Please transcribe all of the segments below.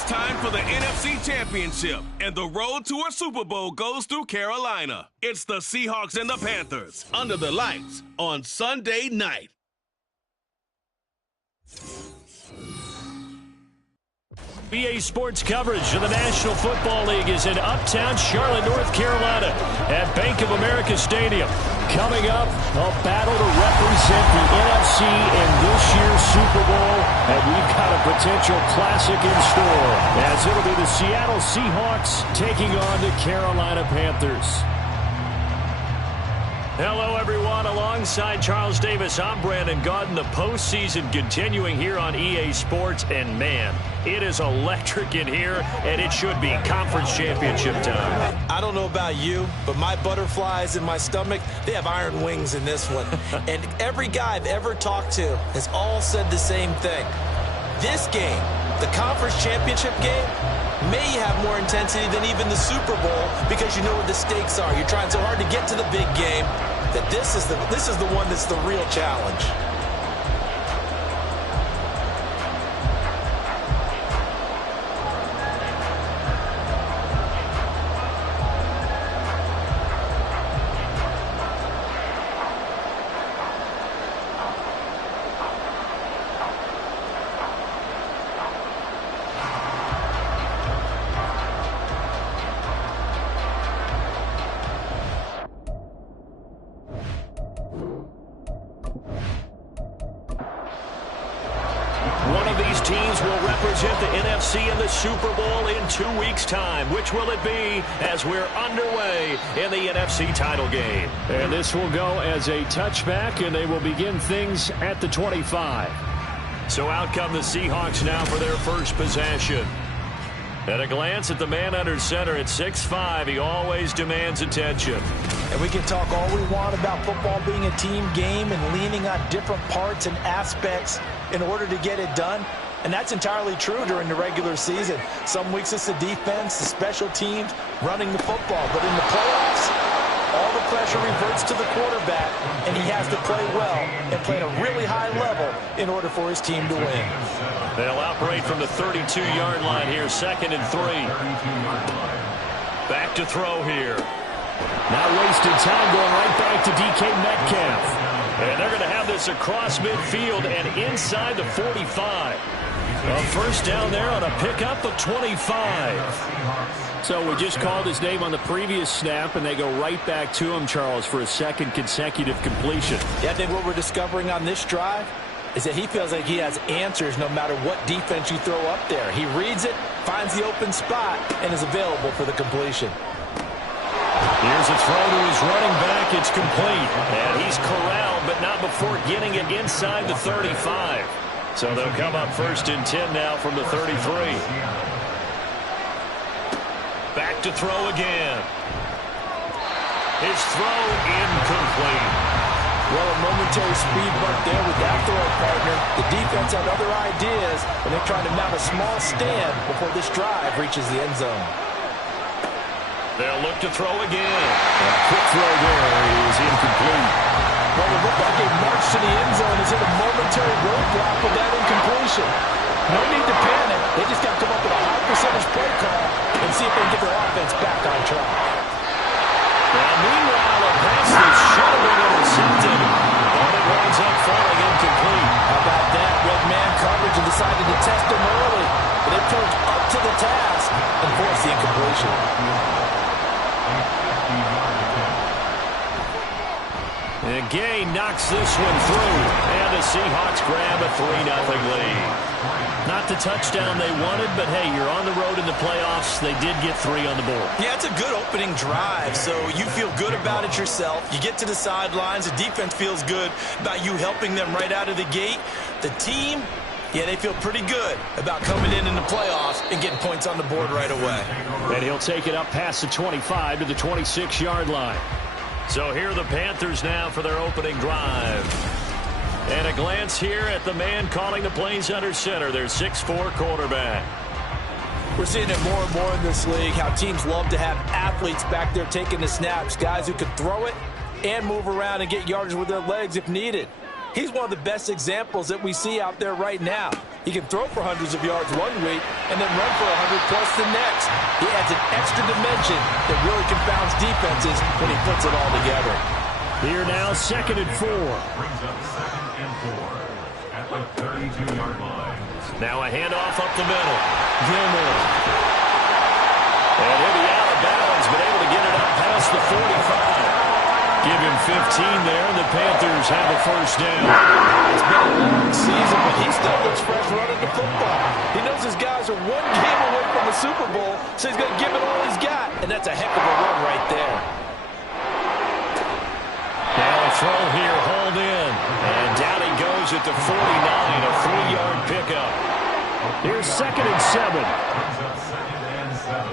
It's time for the NFC Championship, and the road to a Super Bowl goes through Carolina. It's the Seahawks and the Panthers under the lights on Sunday night. EA Sports coverage of the National Football League is in uptown Charlotte, North Carolina at Bank of America Stadium. Coming up, a battle to represent the NFC in this year's Super Bowl, and we've got a potential classic in store, as it'll be the Seattle Seahawks taking on the Carolina Panthers. Hello, everyone. Alongside Charles Davis, I'm Brandon Gaudin. The postseason continuing here on EA Sports, and man, it is electric in here, and it should be conference championship time. I don't know about you, but my butterflies in my stomach, they have iron wings in this one. And every guy I've ever talked to has all said the same thing. This game, the conference championship game, may have more intensity than even the Super Bowl because you know what the stakes are. You're trying so hard to get to the big game that this is the one that's the real challenge. Super Bowl in 2 weeks' time. Which will it be as we're underway in the NFC title game? And this will go as a touchback, and they will begin things at the 25. So out come the Seahawks now for their first possession. At a glance at the man under center at 6'5", he always demands attention. And we can talk all we want about football being a team game and leaning on different parts and aspects in order to get it done. And that's entirely true during the regular season. Some weeks it's the defense, the special teams, running the football. But in the playoffs, all the pressure reverts to the quarterback, and he has to play well and play at a really high level in order for his team to win. They'll operate from the 32-yard line here, 2nd and 3. Back to throw here. Not wasting time, going right back to DK Metcalf. And they're going to have this across midfield and inside the 45. A first down there on a pickup of 25. So we just called his name on the previous snap, and they go right back to him, Charles, for a second consecutive completion. Yeah, I think what we're discovering on this drive is that he feels like he has answers no matter what defense you throw up there. He reads it, finds the open spot, and is available for the completion. Here's a throw to his running back. It's complete. And he's corralled, but not before getting it inside the 35. So they'll come up 1st and 10 now from the 33. Back to throw again. His throw incomplete. Well, a momentary speed bump there with that throw partner. The defense had other ideas, and they're trying to mount a small stand before this drive reaches the end zone. They'll look to throw again. And a quick throw there is incomplete. Well, it looked like a march to the end zone is hit a momentary roadblock with that incompletion. No need to panic. They just got to come up with a high percentage play call and see if they can get their offense back on track. Now, meanwhile, a pass that should have been intercepted, but it winds up falling incomplete. How about that? Red man coverage and decided to test him early, but they pulled up to the task and forced the incompletion. And Gay knocks this one through, and the Seahawks grab a 3-0 lead. Not the touchdown they wanted, but hey, you're on the road in the playoffs. They did get 3 on the board. Yeah, it's a good opening drive, so you feel good about it yourself. You get to the sidelines, the defense feels good about you helping them right out of the gate. The team, yeah, they feel pretty good about coming in the playoffs and getting points on the board right away. And he'll take it up past the 25 to the 26-yard line. So here are the Panthers now for their opening drive. And a glance here at the man calling the plays under center, their 6'4" quarterback. We're seeing it more and more in this league, how teams love to have athletes back there taking the snaps, guys who can throw it and move around and get yardage with their legs if needed. He's one of the best examples that we see out there right now. He can throw for hundreds of yards one week and then run for 100 plus the next. He adds an extra dimension that really confounds defenses when he puts it all together. Here now, 2nd and 4. Brings up 2nd and 4 at the 32-yard line. Now a handoff up the middle. Gilmore. And he'll be out of bounds, but able to get it up past the 45. Give him 15 there, and the Panthers have a first down. It's been a long season, but he still looks fresh running the football. He knows his guys are one game away from a Super Bowl, so he's going to give it all he's got. And that's a heck of a run right there. Now a throw here, hauled in. And down he goes at the 49, a 3-yard pickup. Here's 2nd and 7. Brings up 2nd and 7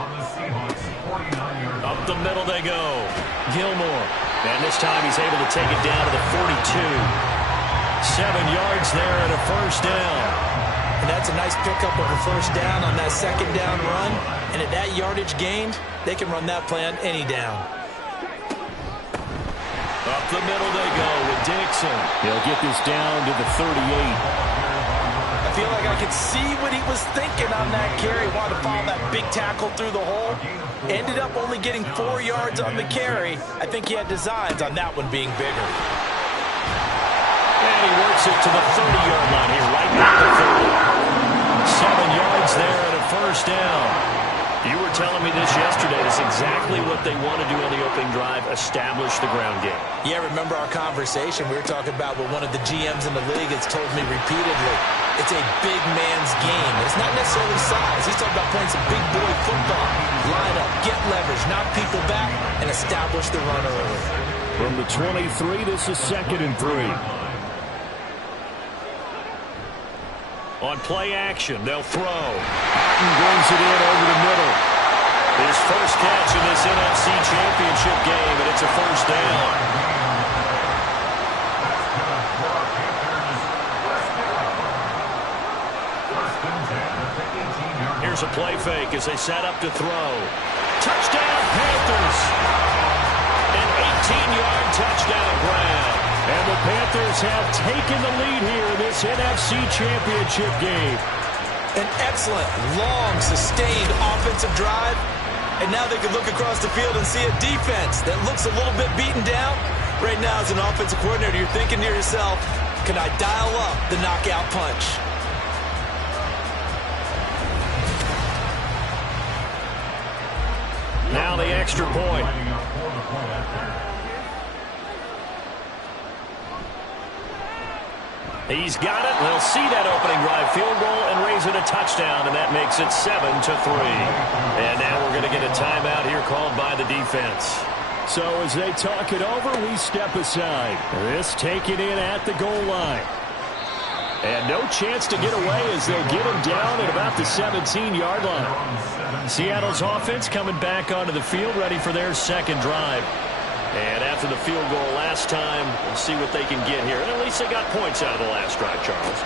on the Seahawks 49-yard line. Up the middle they go. Gilmore. And this time he's able to take it down to the 42. 7 yards there and a first down. And that's a nice pickup of a first down on that 2nd down run. And at that yardage gained, they can run that play on any down. Up the middle they go with Dixon. He'll get this down to the 38. I feel like I could see what he was thinking on that carry. Wanted to follow that big tackle through the hole. Ended up only getting 4 yards on the carry. I think he had designs on that one being bigger. And he works it to the 30-yard line here, right at the 30. 7 yards there and a first down. You were telling me this yesterday. That's exactly what they want to do on the opening drive, establish the ground game. Yeah, remember our conversation? We were talking about what one of the GMs in the league has told me repeatedly. It's a big man's game. It's not necessarily size. He's talking about playing some big boy football. Line up, get leverage, knock people back, and establish the run early. From the 23, this is 2nd and 3. On play action, they'll throw. Martin brings it in over the middle. His first catch in this NFC Championship game, and it's a first down. Here's a play fake as they set up to throw. Touchdown, Panthers! An 18-yard touchdown grab. And the Panthers have taken the lead here in this NFC Championship game. An excellent, long, sustained offensive drive. And now they can look across the field and see a defense that looks a little bit beaten down. Right now, as an offensive coordinator, you're thinking to yourself, can I dial up the knockout punch? Now the extra point. He's got it. They'll see that opening drive field goal and raise it a touchdown, and that makes it 7-3. And now we're going to get a timeout here called by the defense. So as they talk it over, we step aside. This taken in at the goal line. And no chance to get away as they'll get him down at about the 17-yard line. Seattle's offense coming back onto the field, ready for their second drive. And after the field goal last time, we'll see what they can get here. And at least they got points out of the last drive, Charles.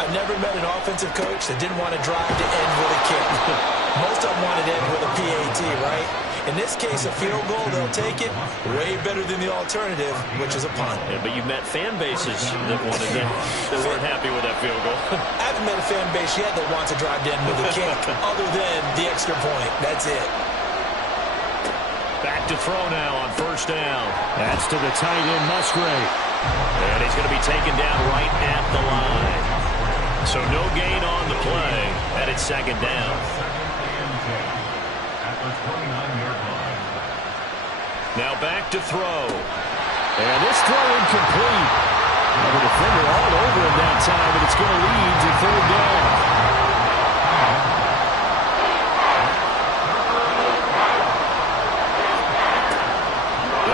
I've never met an offensive coach that didn't want to drive to end with a kick. Most of them wanted to end with a PAT, right? In this case, a field goal, they'll take it. Way better than the alternative, which is a punt. Yeah, but you met fan bases that wanted that weren't happy with that field goal. I haven't met a fan base yet that wants to drive to end with a kick, other than the extra point. That's it. Back to throw now on first down. That's to the tight end, Musgrave. And he's going to be taken down right at the line. So no gain on the play, and it's second down. Now back to throw. And this throw incomplete. And the defender all over him that time, and it's going to lead to third down.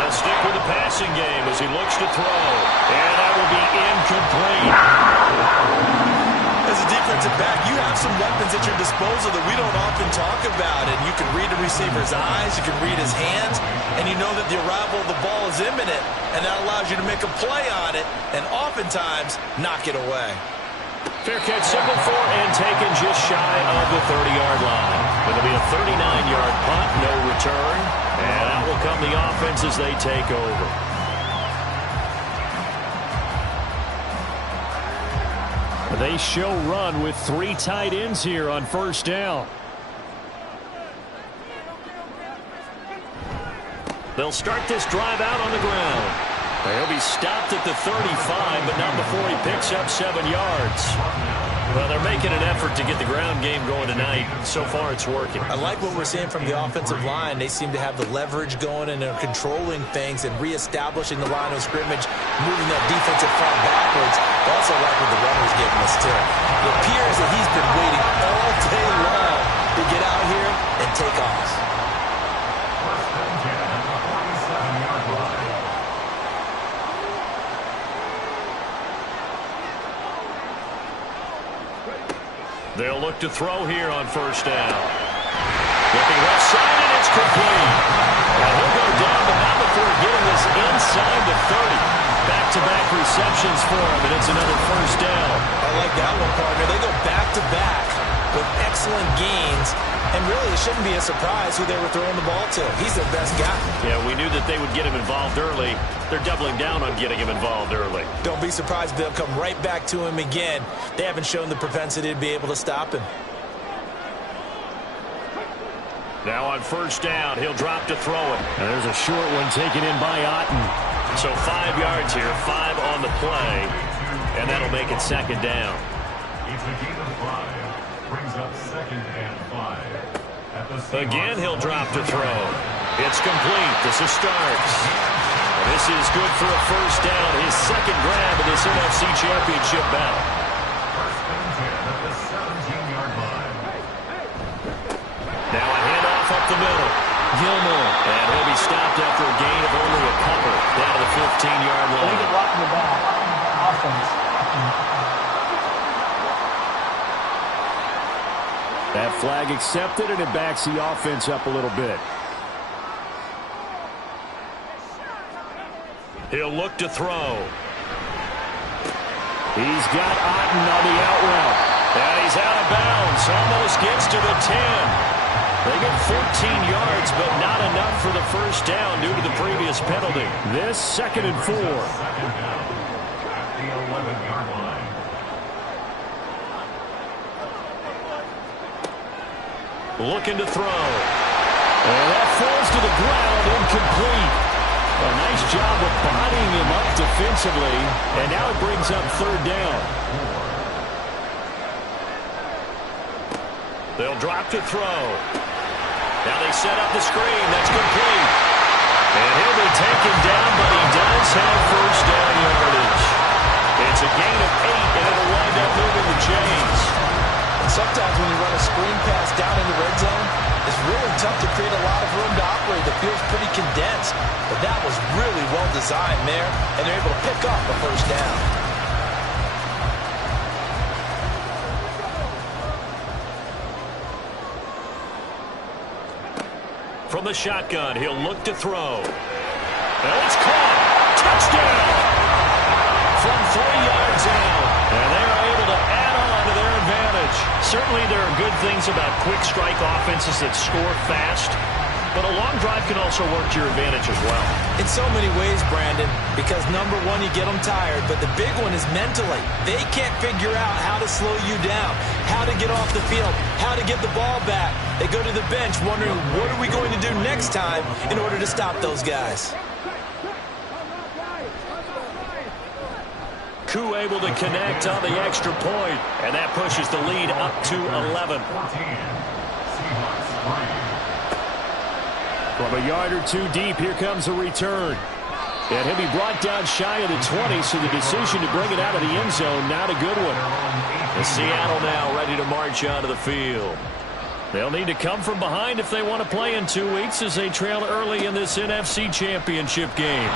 Stick with the passing game as he looks to throw. And that will be incomplete. As a defensive back, you have some weapons at your disposal that we don't often talk about. And you can read a receiver's eyes, you can read his hands, and you know that the arrival of the ball is imminent. And that allows you to make a play on it and oftentimes knock it away. Fair catch, signaled for and taken just shy of the 30-yard line. It'll be a 39-yard punt, no return. And out will come the offense as they take over. They show run with 3 tight ends here on first down. They'll start this drive out on the ground. He'll be stopped at the 35, but not before he picks up 7 yards. Well, they're making an effort to get the ground game going tonight. So far, it's working. I like what we're seeing from the offensive line. They seem to have the leverage going, and they're controlling things and reestablishing the line of scrimmage, moving that defensive front backwards. I also like what the runner's giving us, too. It appears that he's been waiting all day long to get out here and take off. First and 10 at the 47-yard line. They'll look to throw here on first down. Looking left side, and it's complete. And he'll go down, but not before getting this inside the 30. Back-to-back receptions for him, and it's another first down. I like that one, partner. They go back-to-back with excellent gains, and really it shouldn't be a surprise who they were throwing the ball to. He's their best guy. Yeah, we knew that they would get him involved early. They're doubling down on getting him involved early. Don't be surprised if they'll come right back to him again. They haven't shown the propensity to be able to stop him. Now on first down, he'll drop to throw it. And there's a short one taken in by Otten. So 5 yards here, 5 on the play, and that'll make it second down. It's a gain of 5. Brings up 2nd and 5. At the Seahawks Again, he'll drop to throw. It's complete. This is Starks. And this is good for a first down. His second grab in this NFC Championship bout. First and 10 at the 17-yard line. Now a handoff up the middle. Gilmore. And he'll be stopped after a gain of only a couple down to the 15-yard line. They get blocked in the back. Offense. That flag accepted, and it backs the offense up a little bit. He'll look to throw. He's got Otten on the out route. And he's out of bounds. Almost gets to the 10. They get 14 yards, but not enough for the first down due to the previous penalty. This 2nd and 4. Second down at the 11-yard line. Looking to throw. And that falls to the ground, incomplete. A nice job of bodying him up defensively, and now it brings up 3rd down. They'll drop to throw. Now they set up the screen. That's complete. And he'll be taken down, but he does have first down yardage. It's a gain of 8, and it'll wind up moving the chains. And sometimes when you run a screen pass down in the red zone, it's really tough to create a lot of room to operate. The field's pretty condensed, but that was really well designed there, and they're able to pick up a first down. From the shotgun, he'll look to throw. And it's caught. Touchdown! From 3 yards out. And they are able to add on to their advantage. Certainly there are good things about quick strike offenses that score fast. But a long drive can also work to your advantage as well. In so many ways, Brandon, because number one, you get them tired, but the big one is mentally. They can't figure out how to slow you down, how to get off the field, how to get the ball back. They go to the bench wondering, what are we going to do next time in order to stop those guys? Koo able to connect on the extra point, and that pushes the lead up to 11. 14. Seahawks 3. From a yard or two deep, here comes a return. And he'll be brought down shy of the 20, so the decision to bring it out of the end zone, not a good one. And Seattle now ready to march onto the field. They'll need to come from behind if they want to play in 2 weeks as they trail early in this NFC Championship game.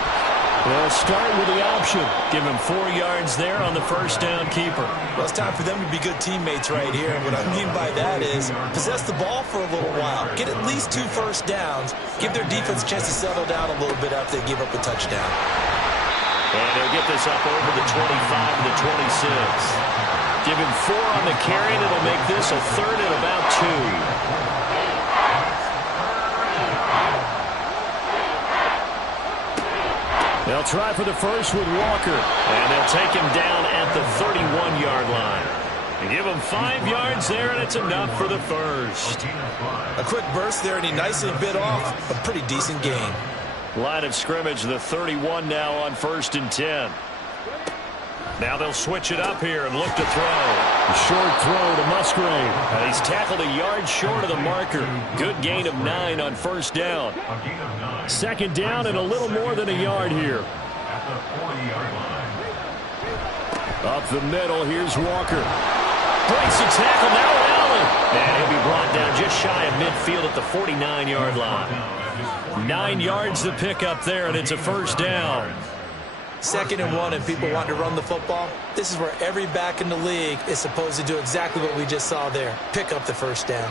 They'll start with the option. Give him 4 yards there on the first down keeper. Well, it's time for them to be good teammates right here. And what I mean by that is possess the ball for a little while. Get at least 2 first downs. Give their defense a chance to settle down a little bit after they give up a touchdown. And they'll get this up over the 25 and the 26. Give him 4 on the carry, and it'll make this a 3rd and about 2. They'll try for the first with Walker. And they'll take him down at the 31-yard line. And give him 5 yards there, and it's enough for the first. A quick burst there, and he nicely bit off a pretty decent gain. Line of scrimmage, the 31 now on 1st and 10. Now they'll switch it up here and look to throw. A short throw to Musgrave. And he's tackled a yard short of the marker. Good gain of 9 on 1st down. 2nd down and a little more than a yard here. At the 40-yard line. Up the middle, here's Walker. Breaks the tackle, now Allen. And he'll be brought down just shy of midfield at the 49-yard line. 9 yards to pick up there, and it's a 1st down. 2nd and 1, and people want to run the football. This is where every back in the league is supposed to do exactly what we just saw there. Pick up the 1st down.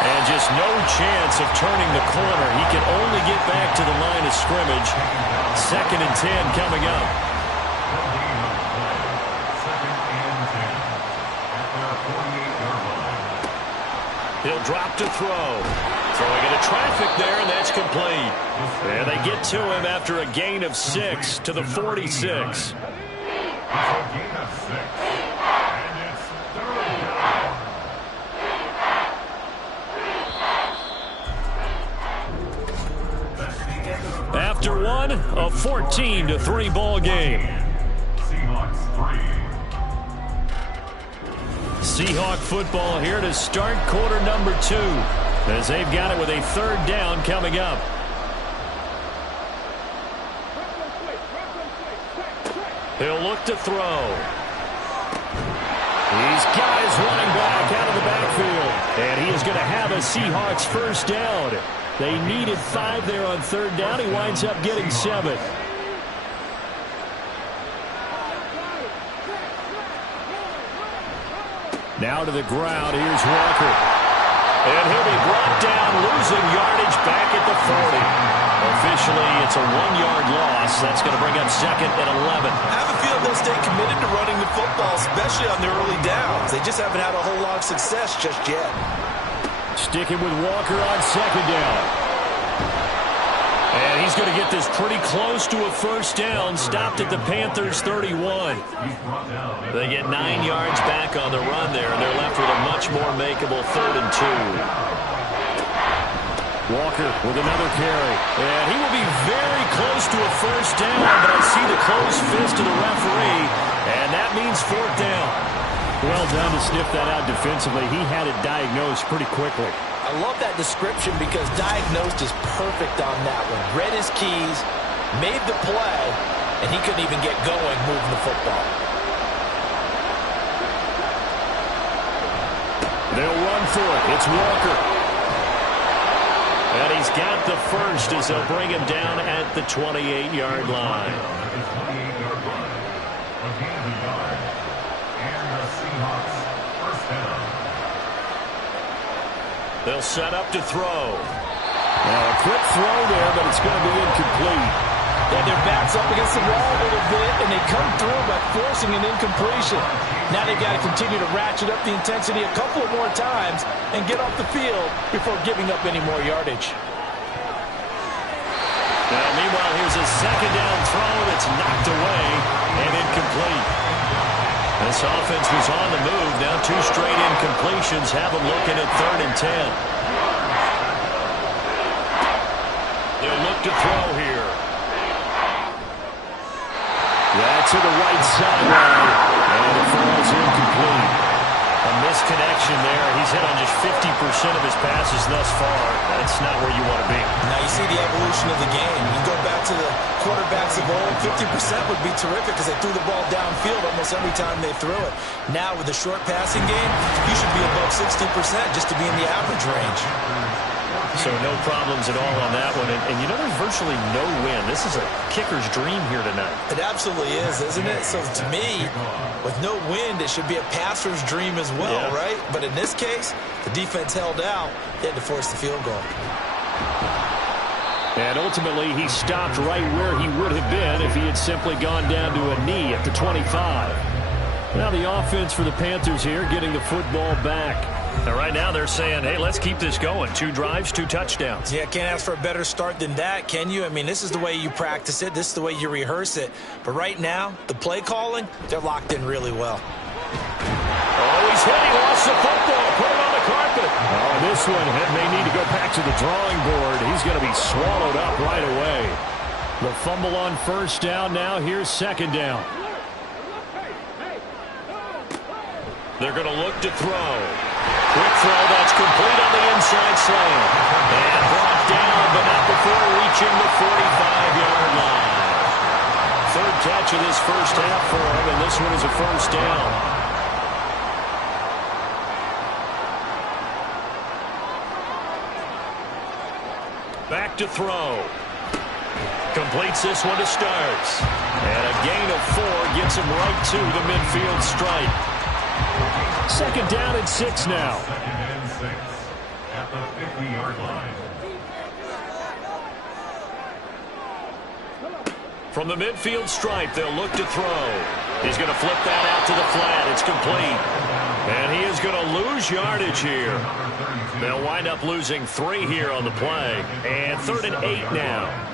And just no chance of turning the corner. He can only get back to the line of scrimmage. 2nd and 10 coming up. He'll drop to throw. Throwing into traffic there, and that's complete. And they get to him after a gain of 6 to the 46. After one, a 14-3 ball game. Seahawk football here to start quarter number 2, as they've got it with a 3rd down coming up. He'll look to throw. These guys running back out of the backfield. And he is going to have a Seahawks 1st down. They needed 5 there on 3rd down. He winds up getting 7. Now to the ground. Here's Walker. And he'll be brought down, losing yardage back at the 40. Officially, it's a 1-yard loss. That's going to bring up 2nd and 11. I have a feeling they'll stay committed to running the football, especially on the early downs. They just haven't had a whole lot of success just yet. Sticking with Walker on 2nd down. And he's going to get this pretty close to a 1st down, stopped at the Panthers' 31. They get 9 yards back on the run there, and they're left with a much more makeable 3rd and 2. Walker with another carry. And he will be very close to a 1st down, but I see the closed fist of the referee, and that means 4th down. Well done to sniff that out defensively. He had it diagnosed pretty quickly. I love that description because diagnosed is perfect on that one. Read his keys, made the play, and he couldn't even get going moving the football. They'll run for it. It's Walker. And he's got the 1st as they'll bring him down at the 28-yard line. They'll set up to throw. Now a quick throw there, but it's going to be incomplete. And their backs up against the wall a little bit, and they come through by forcing an incompletion. Now they've got to continue to ratchet up the intensity a couple of more times and get off the field before giving up any more yardage. Now, meanwhile, here's a 2nd down throw that's knocked away and incomplete. This offense was on the move. Now 2 straight incompletions have them looking at 3rd and 10. They'll look to throw here. That's to the right sideline. And the throw is incomplete. A misconnection there. He's hit on just 50% of his passes thus far. That's not where you want to be. Now you see the evolution of the game. You go back to the quarterbacks of old, 50% would be terrific because they threw the ball downfield almost every time they threw it. Now with the short passing game, you should be above 60% just to be in the average range. So no problems at all on that one. And you know, there's virtually no win. This is a kicker's dream here tonight. It absolutely is, isn't it? So to me, with no wind, it should be a passer's dream as well, yeah. Right? But in this case, the defense held out. They had to force the field goal. And ultimately, he stopped right where he would have been if he had simply gone down to a knee at the 25. Now the offense for the Panthers here getting the football back. And right now they're saying, hey, let's keep this going. 2 drives, 2 touchdowns. Yeah, can't ask for a better start than that, can you? I mean, this is the way you practice it. This is the way you rehearse it. But right now, the play calling, they're locked in really well. Oh, he's hit. He lost the football. Put it on the carpet. Oh, this one may need to go back to the drawing board. He's going to be swallowed up right away. The fumble on first down now. Here's second down. They're going to look to throw. Quick throw. That's complete on the inside slant. And brought down, but not before reaching the 45-yard line. Third catch of this first half for him, and this one is a first down. Back to throw. Completes this one to Starks. And a gain of 4 gets him right to the midfield stripe. Second down and 6 now. Second and 6 at the 50-yard line. From the midfield stripe, they'll look to throw. He's going to flip that out to the flat. It's complete. And he is going to lose yardage here. They'll wind up losing 3 here on the play. And 3rd and 8 now.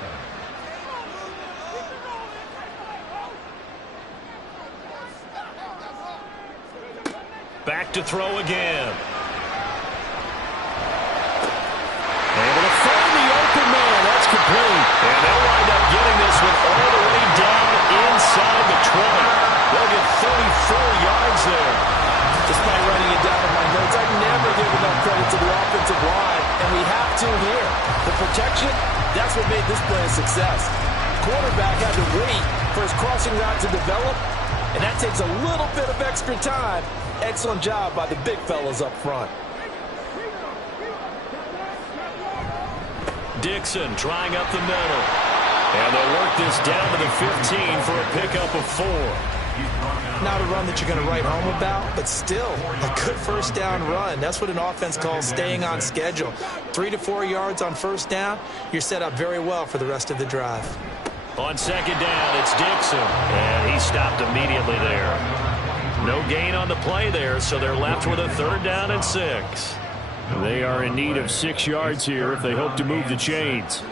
Back to throw again. Able to find the open man. That's complete. And they'll wind up getting this one all the way down inside the 20. They'll get 34 yards there. Despite writing it down in my notes, I never give enough credit to the offensive line, and we have to here. The protection, that's what made this play a success. Quarterback had to wait for his crossing route to develop, and that takes a little bit of extra time. Excellent job by the big fellas up front. Dixon trying up the middle. And they'll work this down to the 15 for a pickup of 4. Not a run that you're going to write home about, but still a good first down run. That's what an offense calls staying on schedule. 3 to 4 yards on first down, you're set up very well for the rest of the drive. On second down, it's Dixon. And he stopped immediately there. No gain on the play there, so they're left with a 3rd down and 6. They are in need of 6 yards here if they hope to move the chains.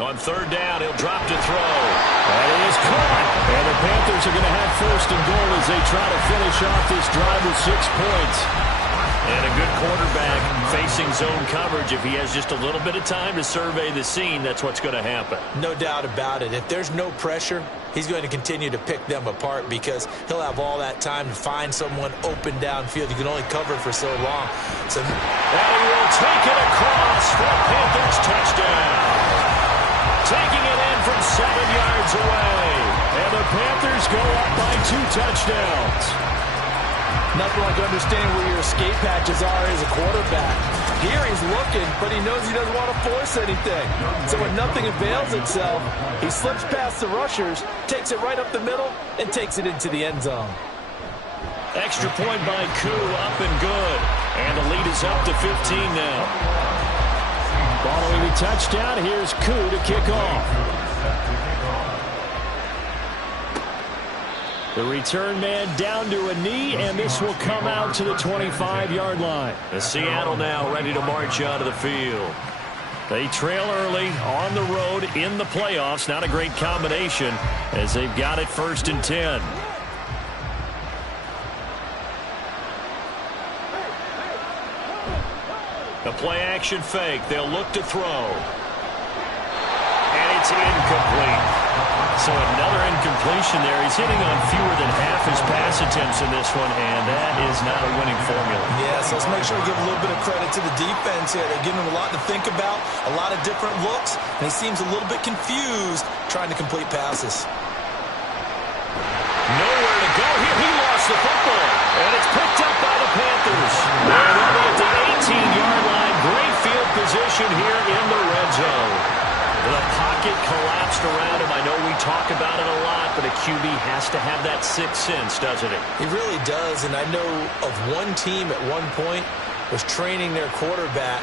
On 3rd down, he'll drop to throw. That is caught. And the Panthers are going to have 1st and goal as they try to finish off this drive with 6 points. And a good quarterback facing zone coverage. If he has just a little bit of time to survey the scene, that's what's going to happen. No doubt about it. If there's no pressure, he's going to continue to pick them apart because he'll have all that time to find someone open downfield. You can only cover for so long. So, and he will take it across for a Panthers touchdown. Taking it in from 7 yards away. And the Panthers go up by 2 touchdowns. Nothing like understanding where your escape hatches are as a quarterback. Here he's looking, but he knows he doesn't want to force anything. So when nothing avails itself, he slips past the rushers, takes it right up the middle, and takes it into the end zone. Extra point by Koo, up and good. And the lead is up to 15 now. Following the touchdown, here's Koo to kick off. The return man down to a knee, and this will come out to the 25-yard line. The Seattle now ready to march out of the field. They trail early on the road in the playoffs. Not a great combination as they've got it 1st and 10. The play action fake. They'll look to throw. And it's incomplete. So another incompletion there. He's hitting on fewer than half his pass attempts in this one, and that is not a winning formula. Yes, let's make sure we give a little bit of credit to the defense here. They're giving him a lot to think about, a lot of different looks, and he seems a little bit confused trying to complete passes. Nowhere to go here. He lost the football, and it's picked up by the Panthers. They're running at the 18-yard line. Great field position here in the red zone. The pocket collapsed around him. I know we talk about it a lot, but a QB has to have that sixth sense, doesn't it? He really does, and I know of one team at one point was training their quarterback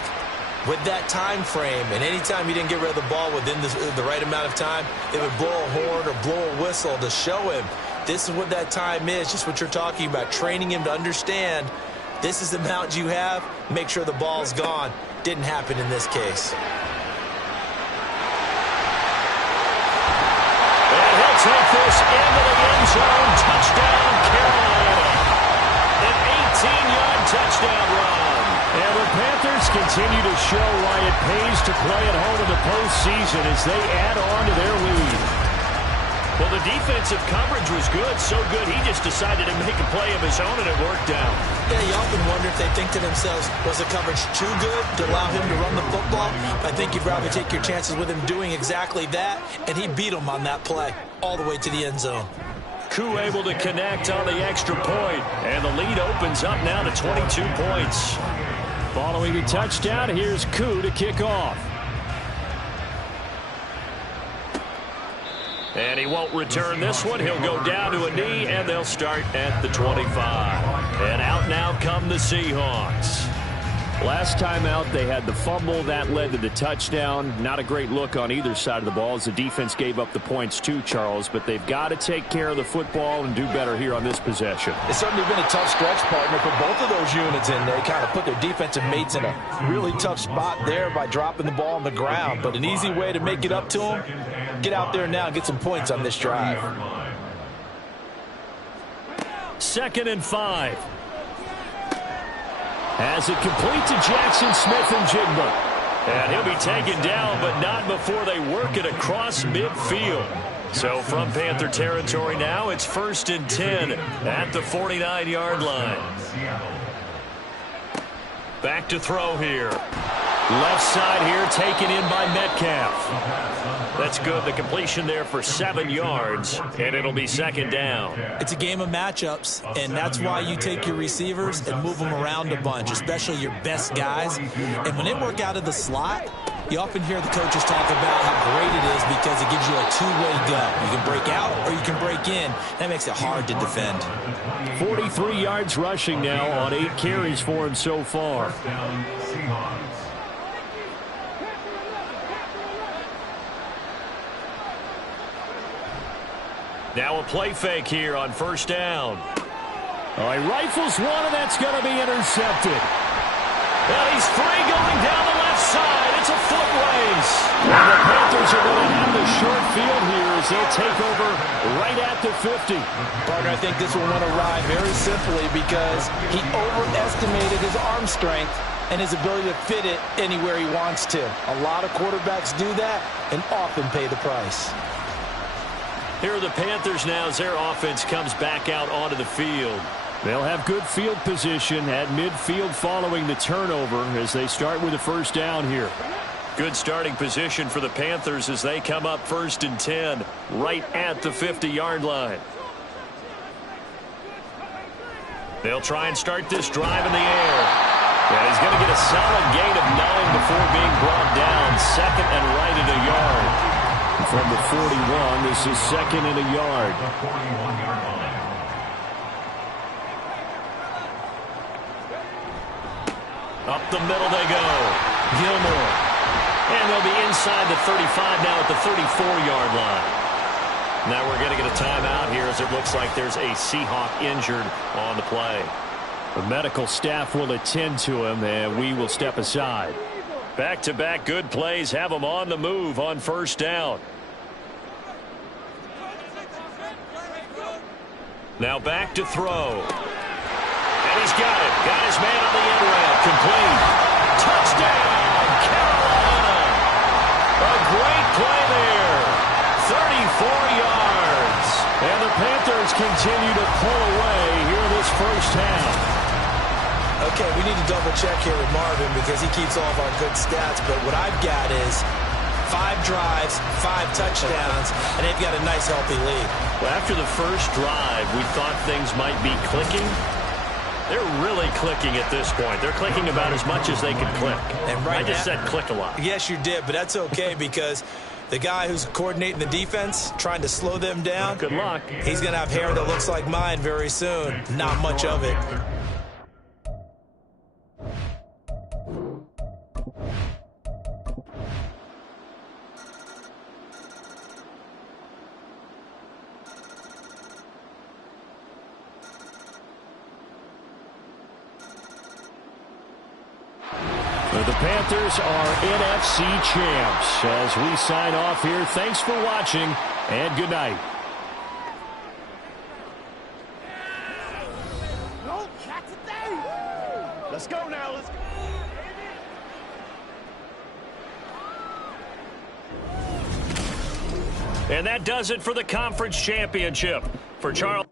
with that time frame, and anytime he didn't get rid of the ball within the right amount of time, they would blow a horn or blow a whistle to show him this is what that time is, just what you're talking about, training him to understand This is the amount you have. Make sure the ball's gone. Didn't happen in this case. And he'll take this into the end zone. Touchdown, Carolina. An 18-yard touchdown run. And the Panthers continue to show why it pays to play at home in the postseason as they add on to their lead. Well, the defensive coverage was good, so good he just decided to make a play of his own, and it worked out. Yeah, you often wonder if they think to themselves, was the coverage too good to allow him to run the football? I think you'd rather take your chances with him doing exactly that, and he beat him on that play all the way to the end zone. Koo able to connect on the extra point, and the lead opens up now to 22 points. Following the touchdown, here's Koo to kick off. And he won't return this one. He'll go down to a knee, and they'll start at the 25. And out now come the Seahawks. Last time out, they had the fumble. That led to the touchdown. Not a great look on either side of the ball as the defense gave up the points too, Charles. But they've got to take care of the football and do better here on this possession. It's certainly been a tough stretch, partner, for both of those units, and they kind of put their defensive mates in a really tough spot there by dropping the ball on the ground. But an easy way to make it up to them, get out there now and get some points on this drive. 2nd and 5. Has it complete to Jackson Smith and Jigba. And he'll be taken down, but not before they work it across midfield. So from Panther territory now, it's 1st and 10 at the 49-yard line. Back to throw here. Left side here taken in by Metcalf. That's good. The completion there for 7 yards, and it'll be 2nd down. It's a game of matchups, and that's why you take your receivers and move them around a bunch, especially your best guys. And when they work out of the slot, you often hear the coaches talk about how great it is because it gives you a two-way go. You can break out or you can break in. That makes it hard to defend. 43 yards rushing now on 8 carries for him so far. Now a play fake here on 1st down. He rifles one, and that's going to be intercepted. And he's free going down the left side. It's a foot race. And the Panthers are going to have the short field here as they'll take over right at the 50. Partner, I think this one went awry very simply because he overestimated his arm strength and his ability to fit it anywhere he wants to. A lot of quarterbacks do that and often pay the price. Here are the Panthers now as their offense comes back out onto the field. They'll have good field position at midfield following the turnover as they start with a 1st down here. Good starting position for the Panthers as they come up 1st and 10 right at the 50-yard line. They'll try and start this drive in the air. And he's going to get a solid gain of 9 before being brought down. 2nd and right at a yard. From the 41, this is 2nd and a yard. Up the middle they go. Gilmore. And they'll be inside the 35 now at the 34-yard line. Now we're going to get a timeout here as it looks like there's a Seahawk injured on the play. The medical staff will attend to him, and we will step aside. Back-to-back good plays have them on the move on 1st down. Now back to throw. And he's got it. Got his man on the end route. Complete. Touchdown, Carolina. A great play there. 34 yards. And the Panthers continue to pull away here this 1st half. Okay, we need to double check here with Marvin because he keeps all of our good stats, but what I've got is 5 drives, 5 touchdowns, and they've got a nice, healthy lead. Well, after the first drive, we thought things might be clicking. They're really clicking at this point. They're clicking about as much as they can click. And right I just said click a lot. Yes, you did, but that's okay because the guy who's coordinating the defense, trying to slow them down, good luck. He's going to have hair that looks like mine very soon. Not much of it. The Panthers are NFC champs. As we sign off here, thanks for watching, and good night. Let's go now. Let's go. And that does it for the conference championship. For Charles.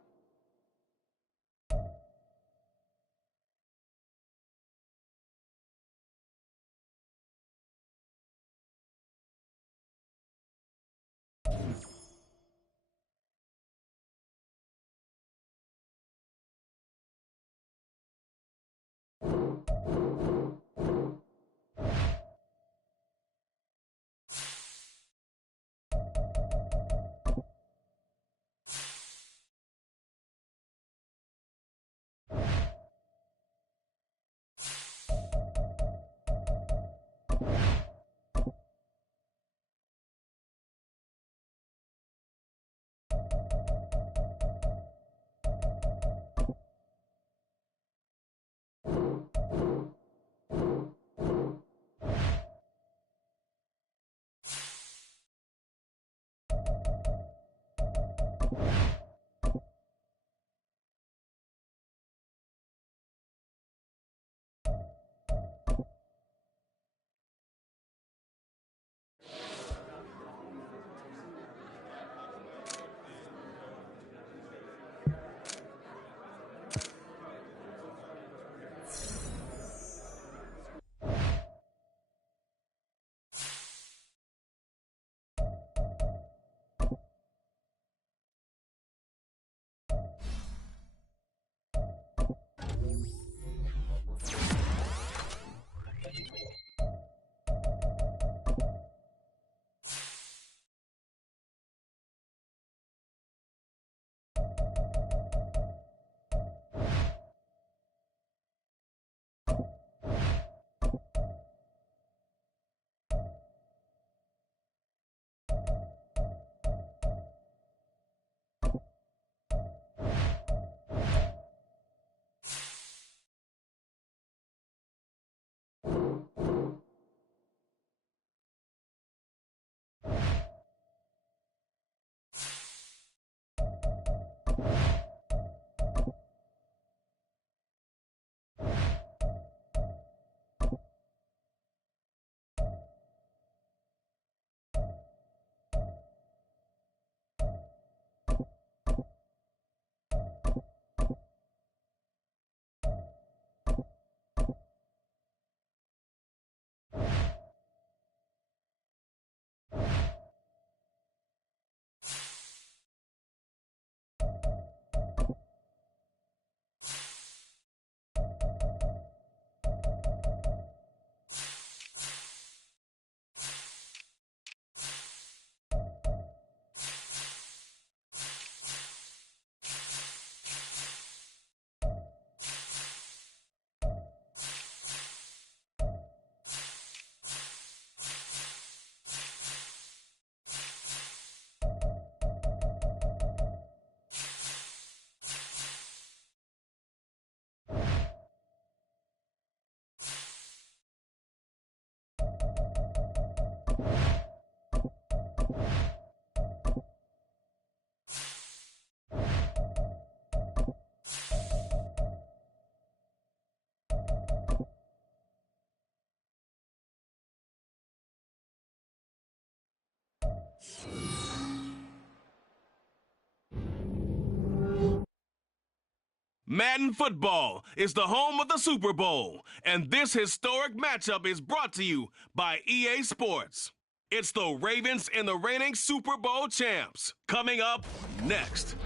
Madden Football is the home of the Super Bowl, and this historic matchup is brought to you by EA Sports. It's the Ravens and the reigning Super Bowl champs. Coming up next.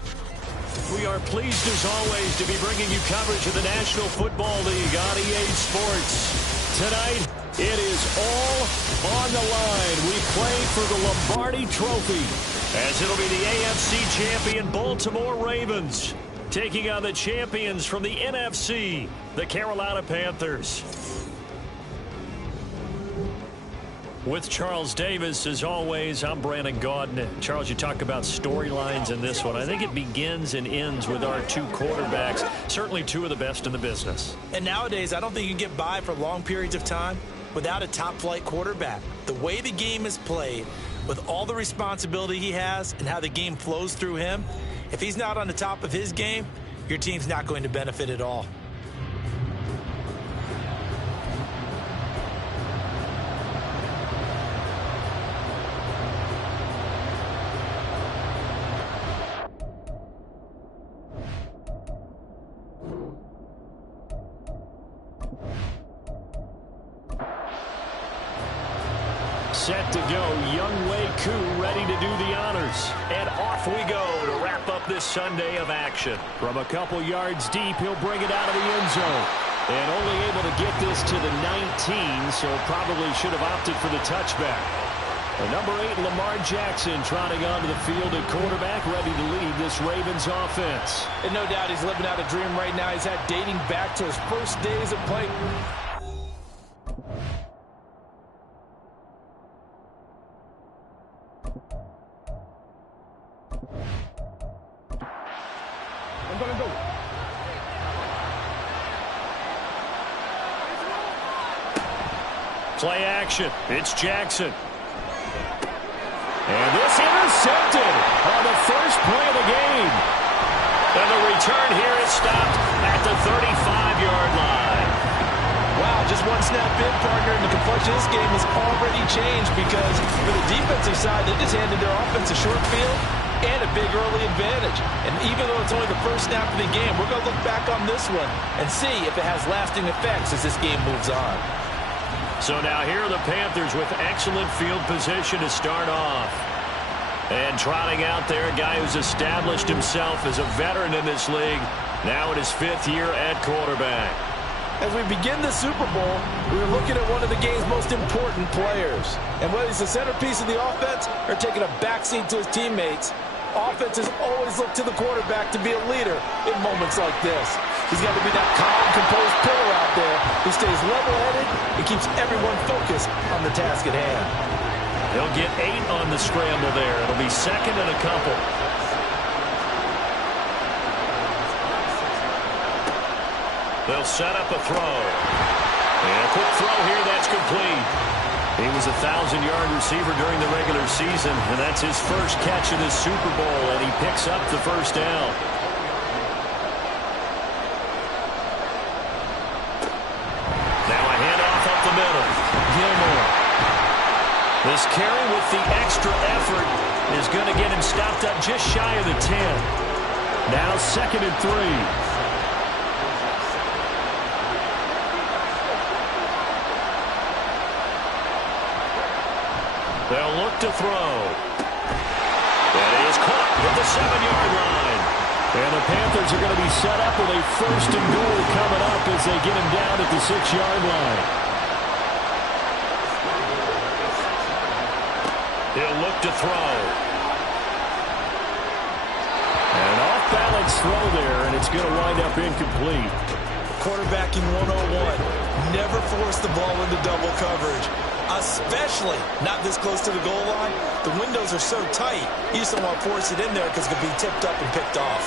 We are pleased, as always, to be bringing you coverage of the National Football League on EA Sports. Tonight, it is all on the line. We play for the Lombardi Trophy, as it'll be the AFC champion Baltimore Ravens taking on the champions from the NFC, the Carolina Panthers. With Charles Davis, as always, I'm Brandon Gaudin. Charles, you talk about storylines in this one. I think it begins and ends with our two quarterbacks, certainly two of the best in the business. And nowadays, I don't think you can get by for long periods of time without a top-flight quarterback. The way the game is played, with all the responsibility he has and how the game flows through him, if he's not on the top of his game, your team's not going to benefit at all. Set to go, Younghoe Koo ready to do the honors. And off we go to wrap up this Sunday of action. From a couple yards deep, he'll bring it out of the end zone. And only able to get this to the 19, so probably should have opted for the touchback. The number 8, Lamar Jackson, trotting onto the field at quarterback, ready to lead this Ravens offense. And no doubt he's living out a dream right now. He's had dating back to his first days of playing. I'm gonna go. Play action. It's Jackson. And this intercepted on the first play of the game. And the return here is stopped at the 35-yard line. Wow, just one snap in, partner, and the complexion of this game has already changed because for the defensive side, they just handed their offense a short field and a big early advantage. And even though it's only the first snap of the game, we're going to look back on this one and see if it has lasting effects as this game moves on. So now here are the Panthers with excellent field position to start off. And trotting out there, a guy who's established himself as a veteran in this league, now in his 5th year at quarterback. As we begin the Super Bowl, we're looking at one of the game's most important players. And whether he's the centerpiece of the offense or taking a backseat to his teammates, offenses always look to the quarterback to be a leader in moments like this. He's got to be that calm, composed pillar out there who stays level-headed and keeps everyone focused on the task at hand. He'll get 8 on the scramble there. It'll be second and a couple. They'll set up a throw. And a quick throw here, that's complete. He was a 1,000-yard receiver during the regular season, and that's his first catch in this Super Bowl, and he picks up the first down. Now a handoff up the middle. Gilmore. This carry with the extra effort is going to get him stopped up just shy of the 10. Now second and 3. They'll look to throw. That is caught at the 7-yard line. And the Panthers are going to be set up with a first and goal coming up as they get him down at the 6-yard line. He'll look to throw. An off-balance throw there, and it's going to wind up incomplete. Quarterbacking 101. Never force the ball into double coverage, especially not this close to the goal line. The windows are so tight, you just don't want to force it in there because it could be tipped up and picked off.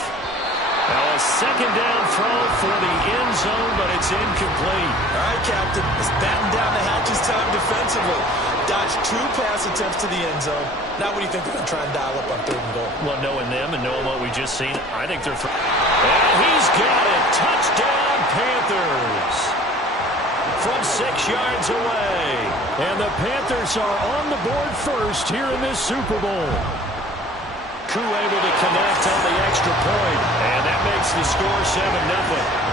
Now a second down throw for the end zone, but it's incomplete. All right, Captain, let's batten down the hatches time defensively. Dodge 2 pass attempts to the end zone. Now what do you think they're going to try and dial up on 3rd and goal? Well, knowing them and knowing what we just seen, I think they're... And he's got it. Touchdown, Panthers. From 6 yards away. And the Panthers are on the board first here in this Super Bowl. Koo able to connect on the extra point. And that makes the score 7-0.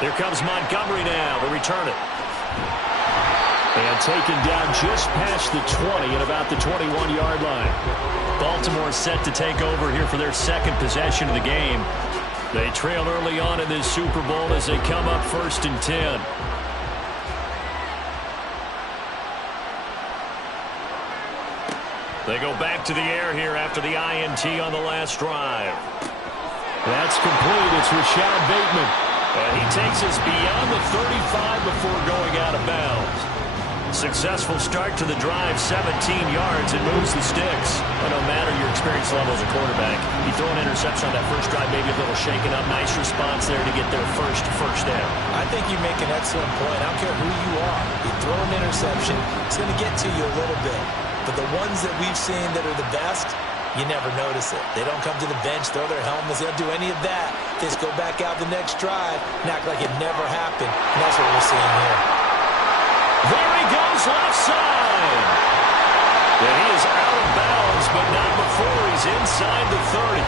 Here comes Montgomery now to return it. And taken down just past the 20 at about the 21-yard line. Baltimore set to take over here for their second possession of the game. They trail early on in this Super Bowl as they come up 1st and 10. They go back to the air here after the INT on the last drive. That's complete. It's Rashad Bateman. And he takes us beyond the 35 before going out of bounds. Successful start to the drive, 17 yards, and moves the sticks. But no matter your experience level as a quarterback, you throw an interception on that first drive, maybe a little shaken up. Nice response there to get their first down. I think you make an excellent point. I don't care who you are. You throw an interception, it's going to get to you a little bit. But the ones that we've seen that are the best, you never notice it. They don't come to the bench, throw their helmets. They don't do any of that. They just go back out the next drive and act like it never happened. And that's what we're seeing here. There he goes, left side. And he is out of bounds, but not before he's inside the 30.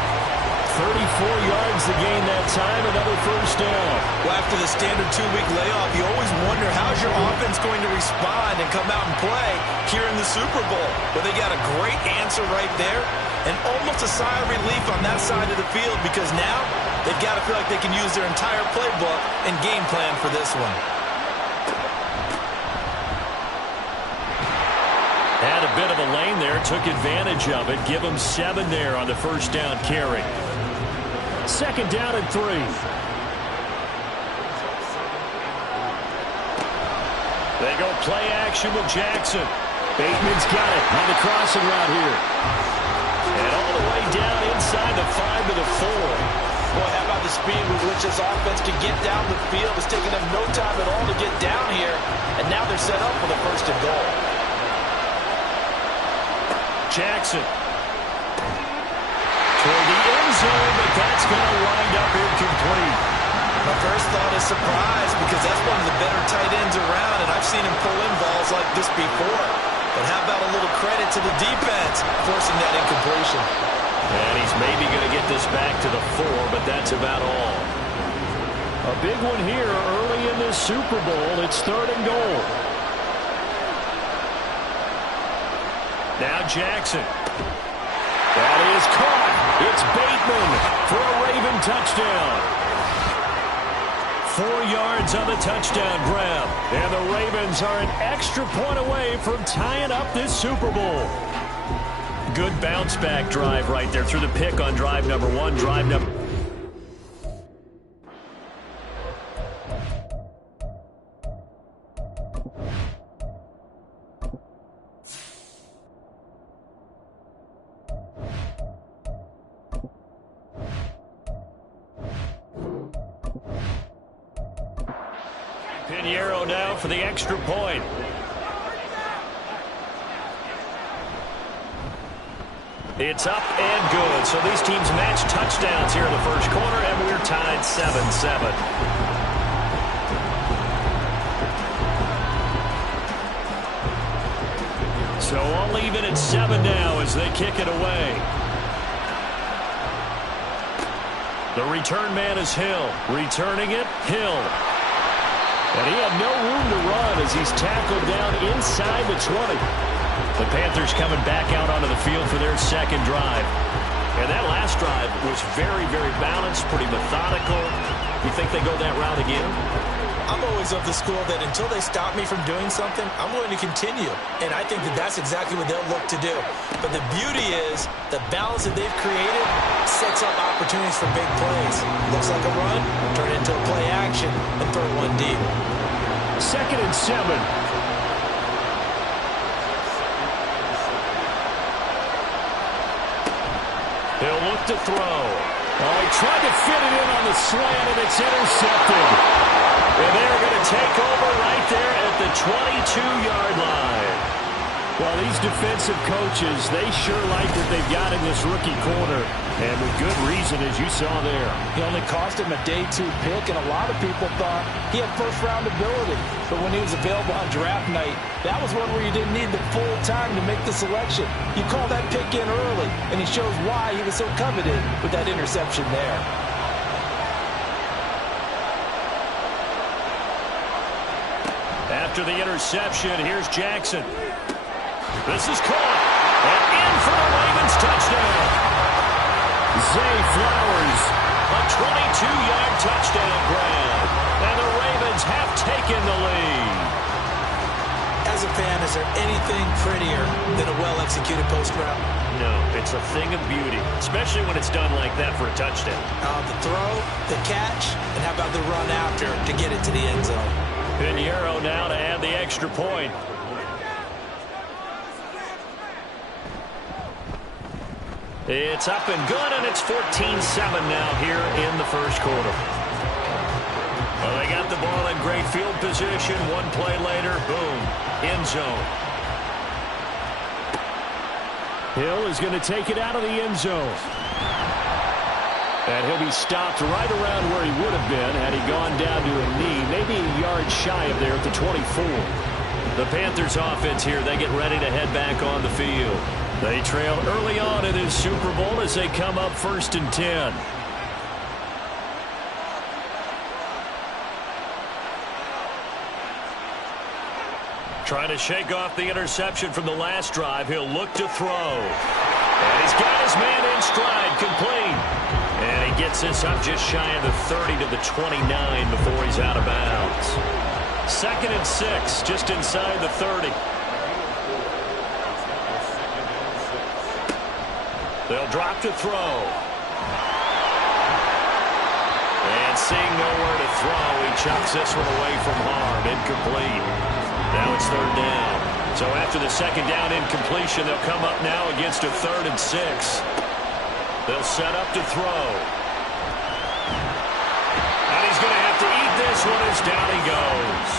34 yards to gain that time, another first down. Well, after the standard 2-week layoff, you always wonder how's your offense going to respond and come out and play here in the Super Bowl. Well, they got a great answer right there and almost a sigh of relief on that side of the field because now they've got to feel like they can use their entire playbook and game plan for this one. Had a bit of a lane there, took advantage of it. Give him 7 there on the first down carry. Second down and 3. They go play action with Jackson. Bateman's got it on the crossing route here. And all the way down inside the 5 to the 4. Boy, how about the speed with which this offense can get down the field? It's taking them no time at all to get down here. And now they're set up for the first and goal. Jackson. Toward the end zone, but that's going to wind up incomplete. My first thought is surprise because that's one of the better tight ends around, and I've seen him pull in balls like this before. But how about a little credit to the defense forcing that incompletion? And he's maybe going to get this back to the 4, but that's about all. A big one here early in this Super Bowl. It's 3rd and goal. Now Jackson. That is caught. It's Bateman for a Raven touchdown. 4 yards on the touchdown grab. And the Ravens are an extra point away from tying up this Super Bowl. Good bounce back drive right there through the pick on drive number 1. Drive number... Pinheiro now for the extra point. It's up and good. So these teams match touchdowns here in the first quarter, and we're tied 7-7. So all even at 7 now as they kick it away. The return man is Hill. Returning it, Hill. And he had no room to run as he's tackled down inside the 20. The Panthers coming back out onto the field for their second drive. And that last drive was very, very balanced, pretty methodical. You think they go that route again? I'm always of the school that until they stop me from doing something, I'm going to continue. And I think that that's exactly what they'll look to do. But the beauty is the balance that they've created sets up opportunities for big plays. Looks like a run, turn it into a play action, and throw one deep. 2nd and 7. He'll look to throw. Oh, he tried to fit it in on the slant, and it's intercepted. And they're going to take over right there at the 22-yard line. Well, these defensive coaches, they sure like what they've got in this rookie corner. And with good reason, as you saw there. He only cost him a day 2 pick, and a lot of people thought he had first-round ability. But when he was available on draft night, that was one where you didn't need the full time to make the selection. You call that pick in early, and he shows why he was so coveted with that interception there. After the interception, here's Jackson. This is caught. And in for the Ravens touchdown. Zay Flowers, a 22-yard touchdown grab. And the Ravens have taken the lead. As a fan, is there anything prettier than a well-executed post route? No, it's a thing of beauty, especially when it's done like that for a touchdown. The throw, the catch, and how about the run after to get it to the end zone? Pinheiro now to add the extra point. It's up and good, and it's 14-7 now here in the first quarter. Well, they got the ball in great field position. One play later, boom, end zone. Hill is going to take it out of the end zone. And he'll be stopped right around where he would have been had he gone down to a knee, maybe a yard shy of there at the 24. The Panthers offense here, they get ready to head back on the field. They trail early on in this Super Bowl as they come up 1st and 10. Trying to shake off the interception from the last drive. He'll look to throw. And he's got his man in stride, complete. And he gets this up just shy of the 30 to the 29 before he's out of bounds. 2nd and 6, just inside the 30. They'll drop to throw. And seeing nowhere to throw, he chucks this one away from harm. Incomplete. Now it's 3rd down. So after the 2nd down incompletion, they'll come up now against a 3rd and 6. They'll set up to throw. And he's going to have to eat this one as down he goes.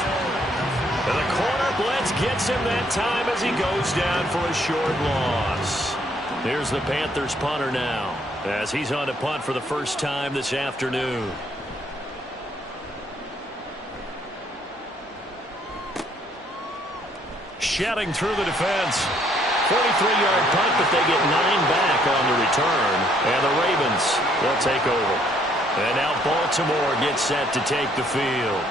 And the corner blitz gets him that time as he goes down for a short loss. Here's the Panthers punter now as he's on to punt for the first time this afternoon. Shedding through the defense. 43-yard punt, but they get 9 back on the return. And the Ravens will take over. And now Baltimore gets set to take the field.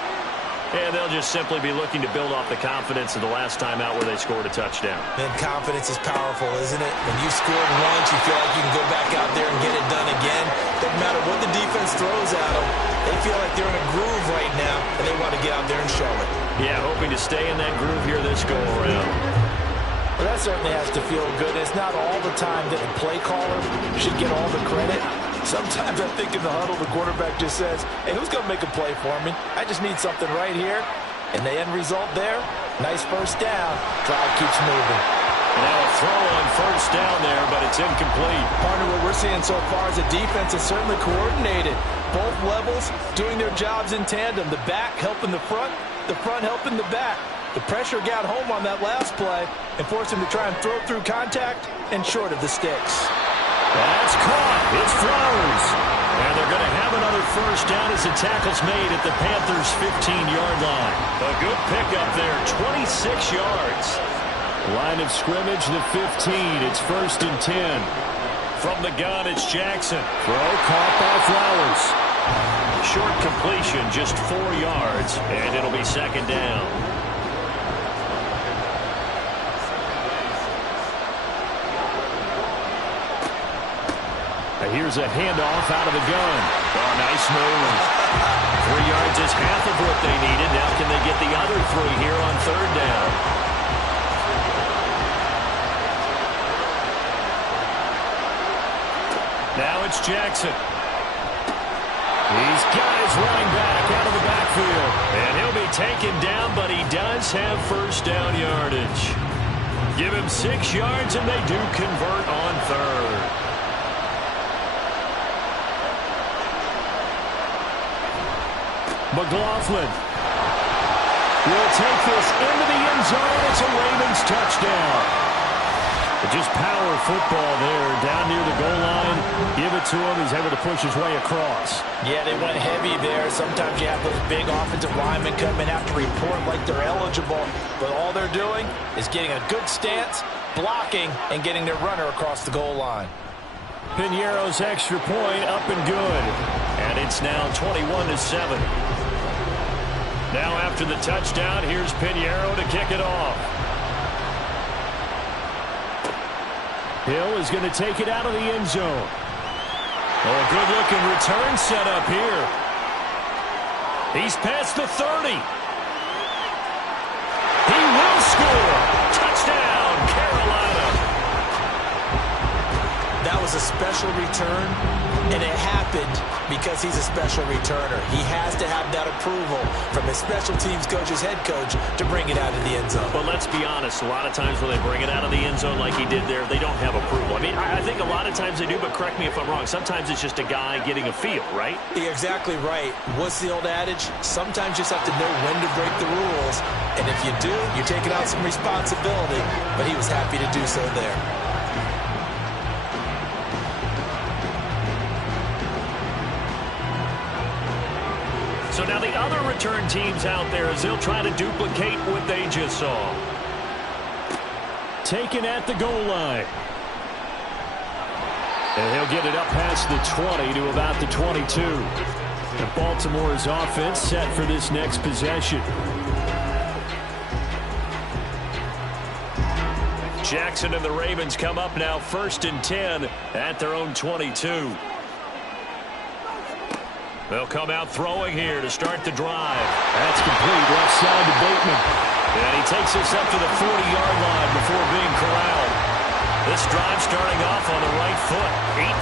And they'll just simply be looking to build off the confidence of the last time out where they scored a touchdown. And confidence is powerful, isn't it? When you scored once, you feel like you can go back out there and get it done again. Doesn't matter what the defense throws at them. They feel like they're in a groove right now, and they want to get out there and show it. Yeah, hoping to stay in that groove here this go-around. Well, that certainly has to feel good. It's not all the time that the play caller should get all the credit. Sometimes I think in the huddle, the quarterback just says, hey, who's going to make a play for me? I just need something right here. And the end result there, nice first down. Drive keeps moving. Now a throw on first down there, but it's incomplete. Partner, what we're seeing so far is the defense is certainly coordinated. Both levels doing their jobs in tandem. The back helping the front helping the back. The pressure got home on that last play and forced him to try and throw through contact and short of the sticks. That's caught. It's Flowers. And they're going to have another first down as the tackle's made at the Panthers' 15-yard line. A good pickup there, 26 yards. Line of scrimmage, the 15. It's 1st and 10. From the gun, it's Jackson. Throw caught by Flowers. Short completion, just 4 yards, and it'll be 2nd down. Here's a handoff out of the gun. Oh, nice move. 3 yards is half of what they needed. Now can they get the other 3 here on 3rd down? Now it's Jackson. He's got his running back out of the backfield. And he'll be taken down, but he does have first down yardage. Give him 6 yards, and they do convert on 3rd. McLaughlin will take this into the end zone. It's a Ravens touchdown. Just power football there down near the goal line. Give it to him. He's able to push his way across. Yeah, they went heavy there. Sometimes you have those big offensive linemen come in, have to report like they're eligible. But all they're doing is getting a good stance, blocking, and getting their runner across the goal line. Piñeiro's extra point up and good. And it's now 21-7. Now after the touchdown, here's Piñeiro to kick it off. Hill is going to take it out of the end zone. Oh, a good-looking return set up here. He's past the 30. He will score. Touchdown, Carolina. That was a special return, and it happened because he's a special returner. He has to have that approval from his special teams coach's head coach to bring it out of the end zone. But let's be honest, a lot of times when they bring it out of the end zone like he did there, they don't have approval. I mean, I think a lot of times they do, but correct me if I'm wrong. Sometimes it's just a guy getting a feel, right? You're exactly right. What's the old adage? Sometimes you just have to know when to break the rules. And if you do, you're taking out some responsibility. But he was happy to do so there. So now the other return teams out there as they'll try to duplicate what they just saw. Taken at the goal line. And he'll get it up past the 20 to about the 22. And Baltimore's offense set for this next possession. Jackson and the Ravens come up now 1st and 10 at their own 22. They'll come out throwing here to start the drive. That's complete. Left side to Bateman. And he takes this up to the 40-yard line before being corralled. This drive starting off on the right foot.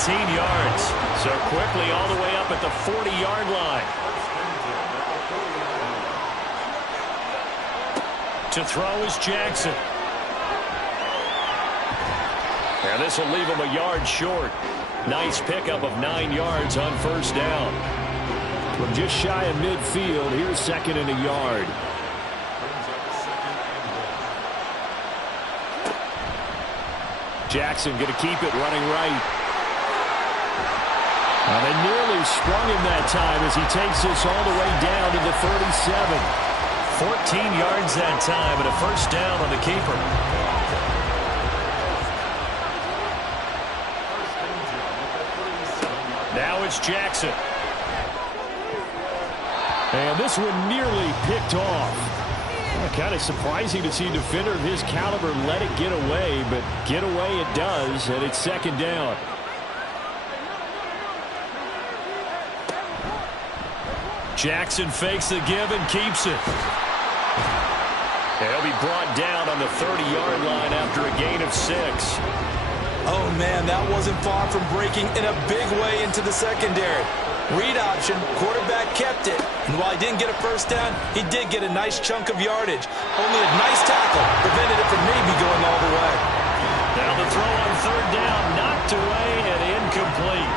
18 yards. So quickly all the way up at the 40-yard line. To throw is Jackson. And this will leave him a yard short. Nice pickup of 9 yards on 1st down. From just shy of midfield, here's 2nd and a yard. Jackson going to keep it running right. And they nearly sprung him that time as he takes this all the way down to the 37. 14 yards that time and a 1st down on the keeper. Now it's Jackson. And this one nearly picked off. Kind of surprising to see a defender of his caliber let it get away, but get away it does, and it's 2nd down. Jackson fakes the give and keeps it. He'll be brought down on the 30-yard line after a gain of 6. Oh, man, that wasn't far from breaking in a big way into the secondary. Read option, quarterback kept it. And while he didn't get a 1st down, he did get a nice chunk of yardage. Only a nice tackle prevented it from maybe going all the way. Now the throw on 3rd down, knocked away and incomplete.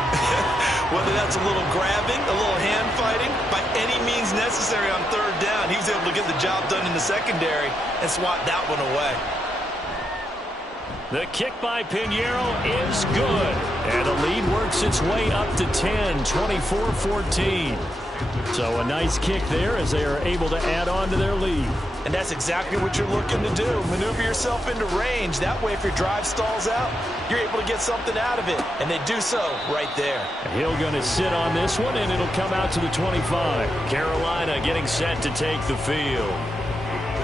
Whether that's a little grabbing, a little hand fighting, by any means necessary on 3rd down, he was able to get the job done in the secondary and swat that one away. The kick by Pinheiro is good. And the lead works its way up to 10, 24-14. So a nice kick there as they are able to add on to their lead. And that's exactly what you're looking to do. Maneuver yourself into range. That way, if your drive stalls out, you're able to get something out of it. And they do so right there. Hill going to sit on this one, and it'll come out to the 25. Carolina getting set to take the field.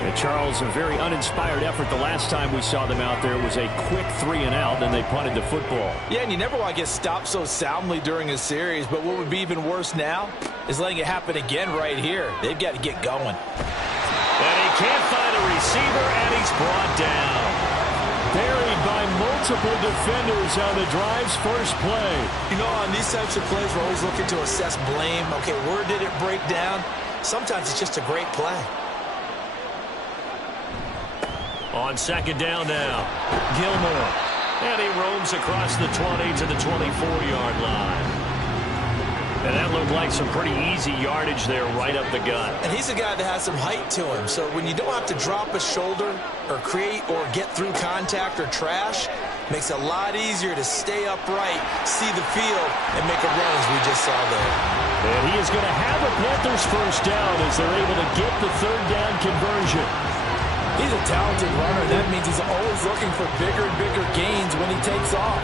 And Charles, a very uninspired effort the last time we saw them out there. It was a quick 3-and-out, then they punted the football. Yeah, and you never want to get stopped so soundly during a series, but what would be even worse now is letting it happen again right here. They've got to get going. And he can't find a receiver, and he's brought down. Buried by multiple defenders on the drive's first play. You know, on these types of plays, we're always looking to assess blame. Okay, where did it break down? Sometimes it's just a great play. On 2nd down now, Gilmore. And he roams across the 20 to the 24-yard line. And that looked like some pretty easy yardage there right up the gut. And he's a guy that has some height to him. So when you don't have to drop a shoulder or create or get through contact or trash, makes it a lot easier to stay upright, see the field, and make a run as we just saw there. And he is going to have a Panthers 1st down as they're able to get the 3rd down conversion. He's a talented runner. That means he's always looking for bigger and bigger gains when he takes off.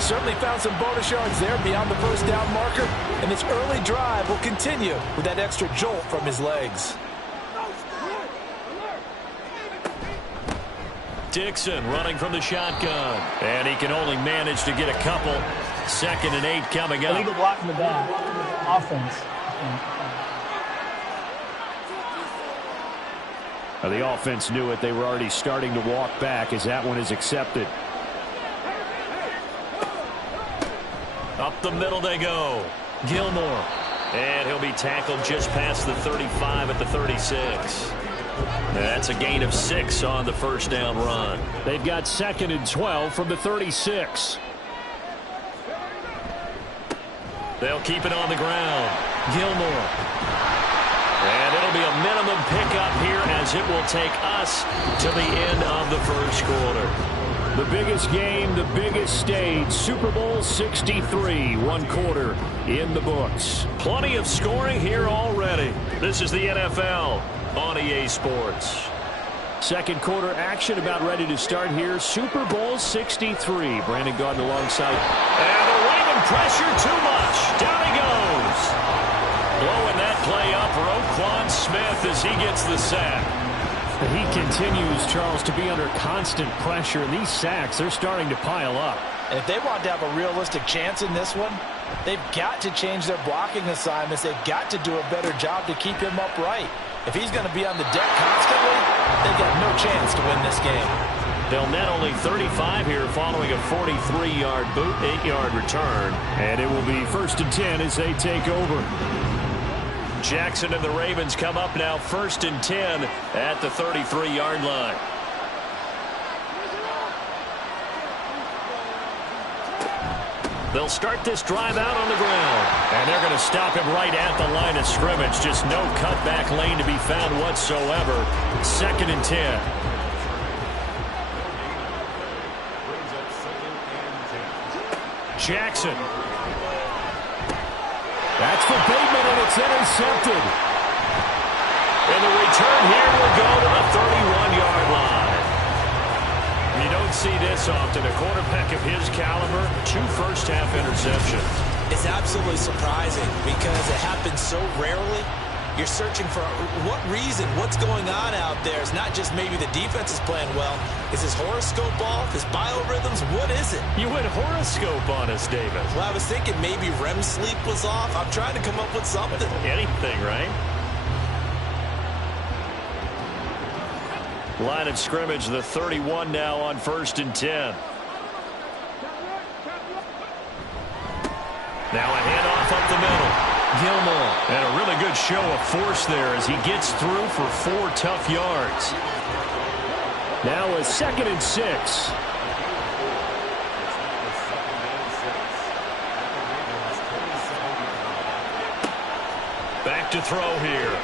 Certainly found some bonus yards there beyond the 1st down marker. And this early drive will continue with that extra jolt from his legs. Dixon running from the shotgun. And he can only manage to get a couple. 2nd and 8 coming up. Illegal block in the back. Offense. The offense knew it. They were already starting to walk back as that one is accepted. Up the middle they go. Gilmore. And he'll be tackled just past the 35 at the 36. That's a gain of 6 on the first down run. They've got 2nd and 12 from the 36. They'll keep it on the ground. Gilmore. And it'll be a minimum pickup here as it will take us to the end of the first quarter. The biggest game, the biggest stage, Super Bowl 63, 1 quarter in the books. Plenty of scoring here already. This is the NFL on EA Sports. Second quarter action about ready to start here. Super Bowl 63. Brandon Gaudin alongside. And the Raven pressure too much. Down he goes. Blowing that play up, Roquan Smith as he gets the sack. He continues, Charles, to be under constant pressure. And these sacks, they're starting to pile up. And if they want to have a realistic chance in this one, they've got to change their blocking assignments. They've got to do a better job to keep him upright. If he's going to be on the deck constantly, they've got no chance to win this game. They'll net only 35 here following a 43-yard boot, 8-yard return. And it will be 1st and 10 as they take over. Jackson and the Ravens come up now 1st and 10 at the 33-yard line. They'll start this drive out on the ground. And they're going to stop him right at the line of scrimmage. Just no cutback lane to be found whatsoever. 2nd and 10. Jackson. That's for Bateman, and it's intercepted. And the return here will go to the 31-yard line. You don't see this often. A quarterback of his caliber, 2 first-half interceptions. It's absolutely surprising because it happens so rarely. You're searching for what reason, what's going on out there. It's not just maybe the defense is playing well. Is his horoscope off? His biorhythms? What is it? You went horoscope on us, David. Well, I was thinking maybe REM sleep was off. I'm trying to come up with something. Anything, right? Line of scrimmage, the 31 now on 1st and 10. Now a handoff up the middle. Gilmore. And a really good show of force there as he gets through for 4 tough yards. Now a 2nd and 6. Back to throw here.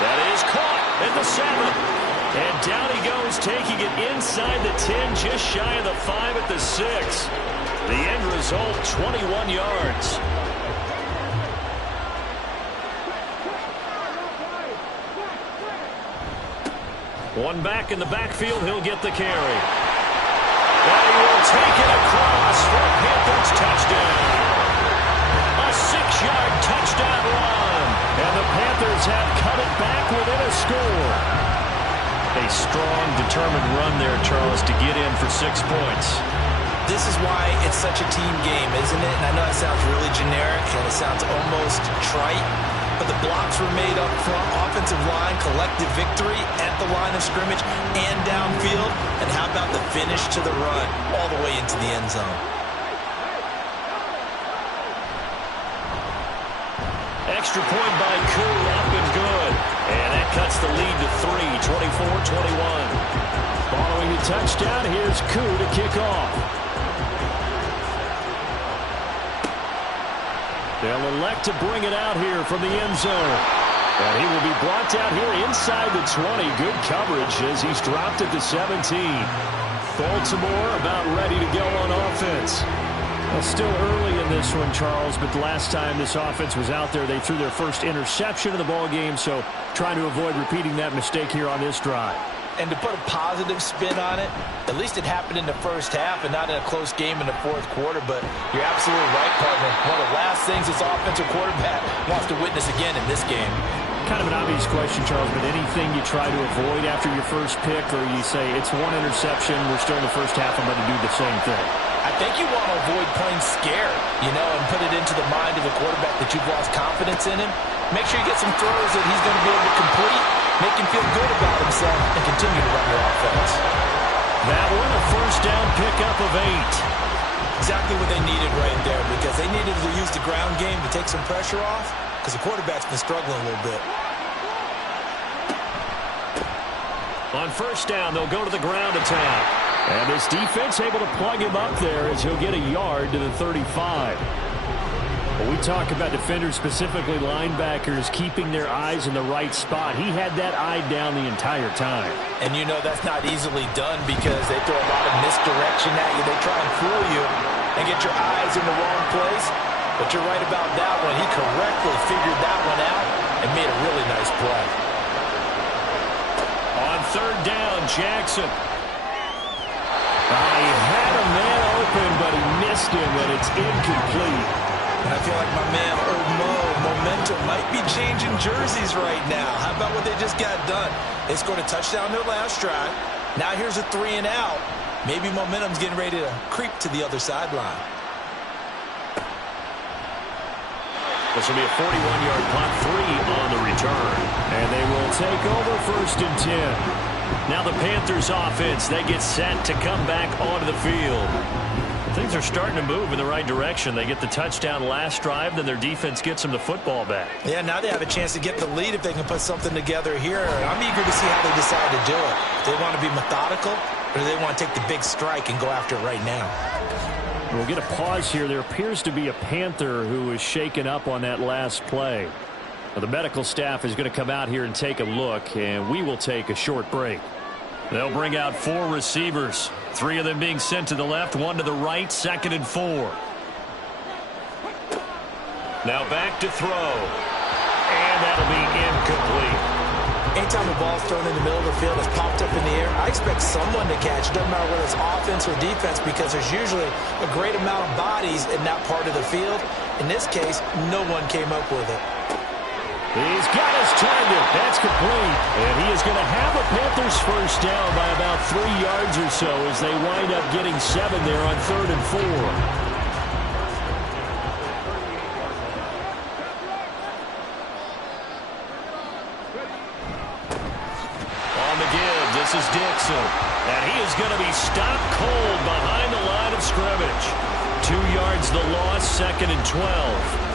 That is caught at the 7. And down he goes, taking it inside the 10, just shy of the 5 at the 6. The end result, 21 yards. One back in the backfield, he'll get the carry. And he will take it across for a Panthers touchdown. A 6-yard touchdown run. And the Panthers have cut it back within a score. A strong, determined run there, Charles, to get in for 6 points. This is why it's such a team game, isn't it? And I know it sounds really generic and it sounds almost trite, but the blocks were made up front, offensive line, collective victory at the line of scrimmage and downfield. And how about the finish to the run all the way into the end zone? Extra point by Koo, up and good. And that cuts the lead to 3, 24-21. Following the touchdown, here's Koo to kick off. They'll elect to bring it out here from the end zone. And he will be brought down here inside the 20. Good coverage as he's dropped at the 17. Baltimore about ready to go on offense. Well, still early in this one, Charles, but the last time this offense was out there, they threw their first interception of the ball game, so trying to avoid repeating that mistake here on this drive. And to put a positive spin on it, at least it happened in the first half and not in a close game in the fourth quarter. But you're absolutely right, partner. One of the last things this offensive quarterback wants to witness again in this game. Kind of an obvious question, Charles, but anything you try to avoid after your first pick, or you say it's one interception, we're still in the first half, I'm going to do the same thing? I think you want to avoid playing scared, and put it into the mind of the quarterback that you've lost confidence in him. Make sure you get some throws that he's going to be able to complete, make him feel good about himself, and continue to run your offense. That one, a first down pickup of 8. Exactly what they needed right there, because they needed to use the ground game to take some pressure off, because the quarterback's been struggling a little bit. On first down, they'll go to the ground attack. And this defense able to plug him up there as he'll get a yard to the 35. When we talk about defenders, specifically linebackers, keeping their eyes in the right spot, he had that eye down the entire time. And you know that's not easily done because they throw a lot of misdirection at you. They try and fool you and get your eyes in the wrong place. But you're right about that one. He correctly figured that one out and made a really nice play. On third down, Jackson. He had a man open, but he missed him, and it's incomplete. And I feel like my man, Old Mo, momentum might be changing jerseys right now. How about what they just got done? They scored a touchdown their last drive. Now here's a 3 and out. Maybe momentum's getting ready to creep to the other sideline. This will be a 41-yard punt, 3 on the return. And they will take over first and 10. Now the Panthers offense, they get set to come back onto the field. Things are starting to move in the right direction. They get the touchdown last drive, then their defense gets them the football back. Yeah, now they have a chance to get the lead if they can put something together here. I'm eager to see how they decide to do it. Do they want to be methodical, or do they want to take the big strike and go after it right now? We'll get a pause here. There appears to be a Panther who was shaken up on that last play. Well, the medical staff is going to come out here and take a look, and we will take a short break. They'll bring out 4 receivers, 3 of them being sent to the left, 1 to the right, 2nd and 4. Now back to throw, and that'll be incomplete. Anytime the ball's thrown in the middle of the field, it's popped up in the air, I expect someone to catch. It doesn't matter whether it's offense or defense, because there's usually a great amount of bodies in that part of the field. In this case, no one came up with it. He's got his target. That's complete. And he is going to have a Panthers first down by about 3 yards or so as they wind up getting 7 there on 3rd and 4. On the give, this is Dixon. And he is going to be stopped cold behind the line of scrimmage. 2 yards the loss, 2nd and 12.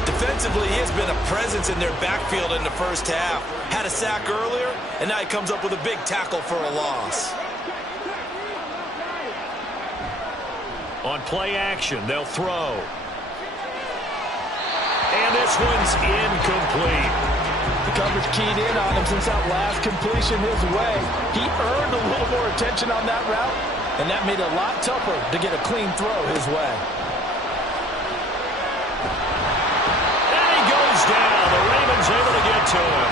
Defensively, he has been a presence in their backfield in the first half. Had a sack earlier, and now he comes up with a big tackle for a loss. On play action, they'll throw. And this one's incomplete. The coverage keyed in on him since that last completion his way. He earned a little more attention on that route, and that made it a lot tougher to get a clean throw his way. Down. The Ravens able to get to him.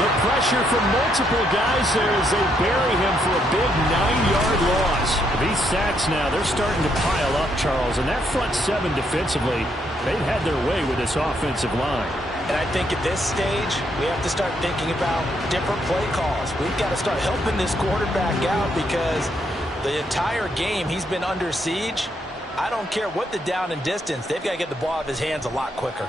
The pressure from multiple guys there as they bury him for a big 9-yard loss. These sacks now, they're starting to pile up, Charles. And that front 7 defensively, they've had their way with this offensive line. And I think at this stage, we have to start thinking about different play calls. We've got to start helping this quarterback out because the entire game he's been under siege. I don't care what the down and distance. They've got to get the ball out of his hands a lot quicker.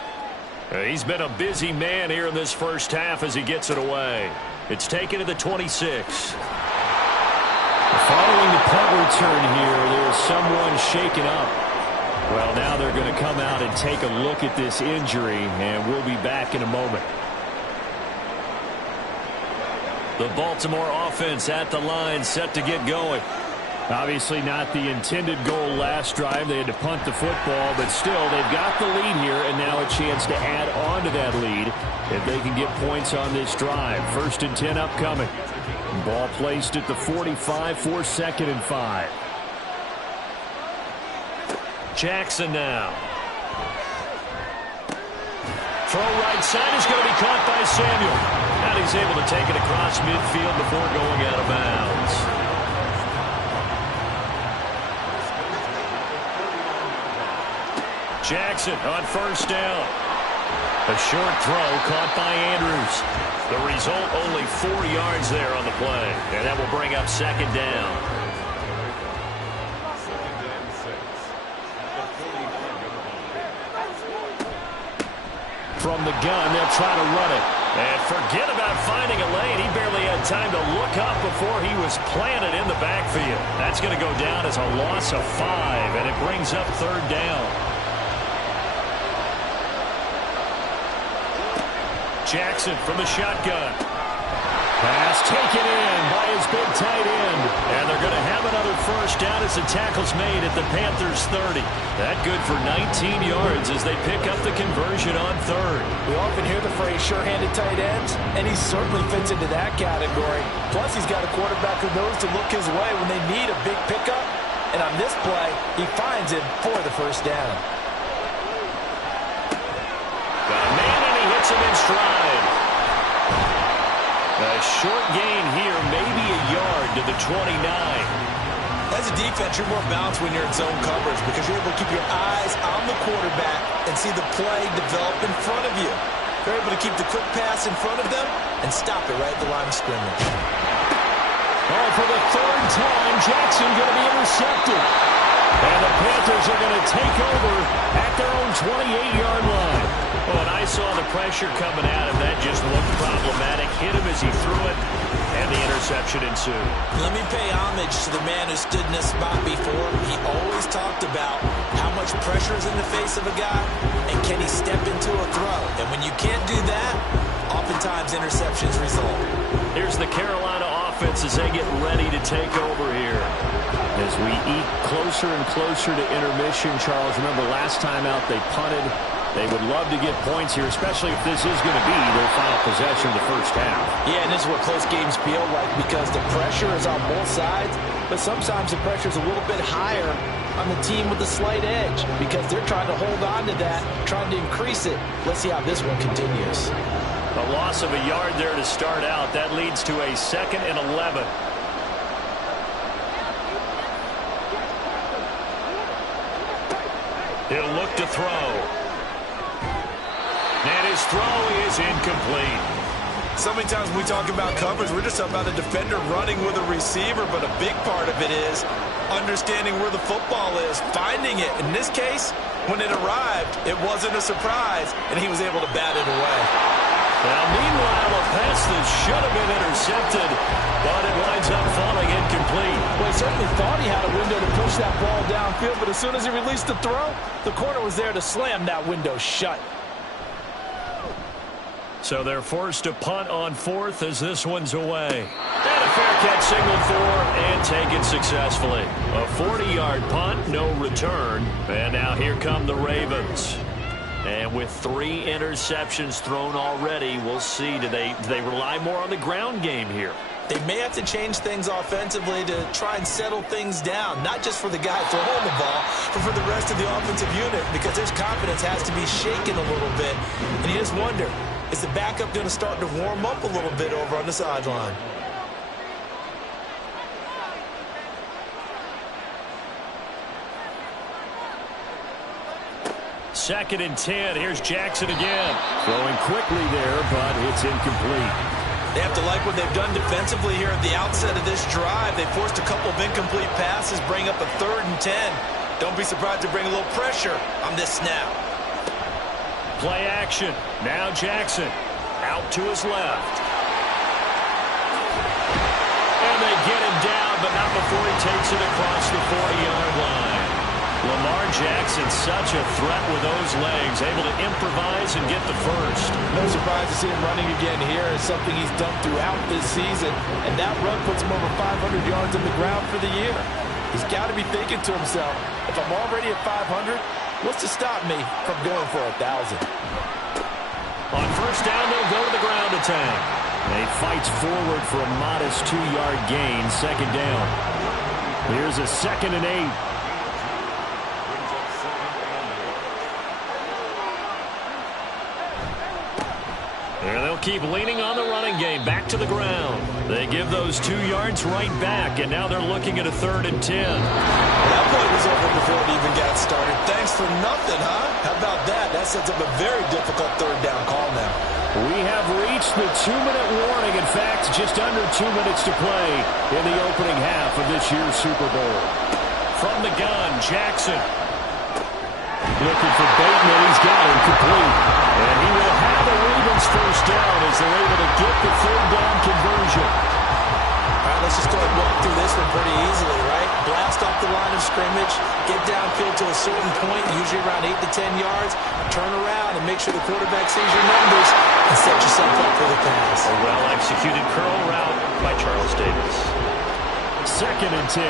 He's been a busy man here in this first half as he gets it away. It's taken to the 26. Following the punt return here, there's someone shaken up. Well, now they're going to come out and take a look at this injury, and we'll be back in a moment. The Baltimore offense at the line, set to get going. Obviously not the intended goal last drive. They had to punt the football, but still they've got the lead here and now a chance to add on to that lead if they can get points on this drive. 1st and 10 upcoming. Ball placed at the 45 for 2nd and 5. Jackson now. Throw right side is going to be caught by Samuel. And he's able to take it across midfield before going out of bounds. Jackson on first down. A short throw caught by Andrews. The result, only 4 yards there on the play. And that will bring up 2nd down. From the gun, they'll try to run it. And forget about finding a lane. He barely had time to look up before he was planted in the backfield. That's going to go down as a loss of 5, and it brings up 3rd down. Jackson from the shotgun. Pass taken in by his big tight end. And they're going to have another 1st down as the tackle's made at the Panthers' 30. That good for 19 yards as they pick up the conversion on 3rd. We often hear the phrase sure-handed tight ends, and he certainly fits into that category. Plus, he's got a quarterback who knows to look his way when they need a big pickup. And on this play, he finds him for the 1st down. Got a man, and he hits him in stride. A short gain here, maybe a yard to the 29. As a defense, you're more balanced when you're in zone coverage because you're able to keep your eyes on the quarterback and see the play develop in front of you. You're able to keep the quick pass in front of them and stop it right at the line of scrimmage. Oh, for the 3rd time, Jackson going to be intercepted. And the Panthers are going to take over at their own 28-yard line. Oh, and I saw the pressure coming at him. That just looked problematic. Hit him as he threw it, and the interception ensued. Let me pay homage to the man who stood in this spot before. He always talked about how much pressure is in the face of a guy, and can he step into a throw. And when you can't do that, oftentimes interceptions result. Here's the Carolina offense as they get ready to take over here. As we eat closer and closer to intermission, Charles, remember last time out they punted. They would love to get points here, especially if this is going to be their final possession of the 1st half. Yeah, and this is what close games feel like because the pressure is on both sides, but sometimes the pressure is a little bit higher on the team with the slight edge because they're trying to hold on to that, trying to increase it. Let's see how this one continues. A loss of a yard there to start out. That leads to a 2nd and 11. He'll look to throw. And his throw is incomplete. So many times when we talk about coverage, we're just talking about a defender running with a receiver, but a big part of it is understanding where the football is, finding it. In this case, when it arrived, it wasn't a surprise, and he was able to bat it away. Now, meanwhile, a pass that should have been intercepted, but it winds up falling incomplete. Well, he certainly thought he had a window to push that ball downfield, but as soon as he released the throw, the corner was there to slam that window shut. So they're forced to punt on 4th as this one's away. And a fair catch signaled for and taken successfully. A 40-yard punt, no return. And now here come the Ravens. And with 3 interceptions thrown already, we'll see. Do they rely more on the ground game here? They may have to change things offensively to try and settle things down, not just for the guy throwing the ball, but for the rest of the offensive unit, because their confidence has to be shaken a little bit. And you just wonder, is the backup going to start to warm up a little bit over on the sideline? Second and 10. Here's Jackson again. Throwing quickly there, but it's incomplete. They have to like what they've done defensively here at the outset of this drive. They forced a couple of incomplete passes, bring up a 3rd and 10. Don't be surprised to bring a little pressure on this snap. Play action. Now Jackson out to his left. And they get him down, but not before he takes it across the 40-yard line. Lamar Jackson, such a threat with those legs, able to improvise and get the first. No surprise to see him running again here. It's something he's done throughout this season, and that run puts him over 500 yards on the ground for the year. He's got to be thinking to himself, if I'm already at 500, what's to stop me from going for 1,000? On 1st down, they'll go to the ground attack. He fights forward for a modest 2-yard gain, 2nd down. Here's a 2nd and 8. And they'll keep leaning on the running game. Back to the ground. They give those 2 yards right back, and now they're looking at a 3rd and 10. That play was over before it even got started. Thanks for nothing, huh? How about that? That sets up a very difficult 3rd down call now. We have reached the 2-minute warning. In fact, just under 2 minutes to play in the opening half of this year's Super Bowl. From the gun, Jackson. Looking for Bateman. He's got him complete. And he will have a Ravens 1st down as as they're able to get the third down conversion. All right, let's just go ahead and walk through this one pretty easily, right? Blast off the line of scrimmage, get downfield to a certain point, usually around 8 to 10 yards, turn around and make sure the quarterback sees your numbers and set yourself up for the pass. A well-executed curl route by Charles Davis. 2nd and 10.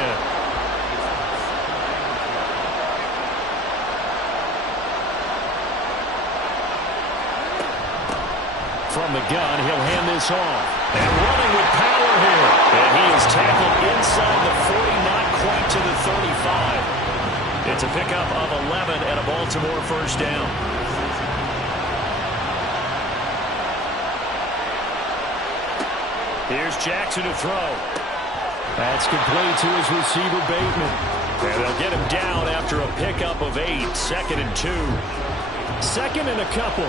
From the gun, he'll hand this off. And running with power here. And he is tackled inside the 40, not quite to the 35. It's a pickup of 11 and a Baltimore first down. Here's Jackson to throw. That's complete to his receiver, Bateman. And they'll get him down after a pickup of 8. 2nd and 2. 2nd and a couple.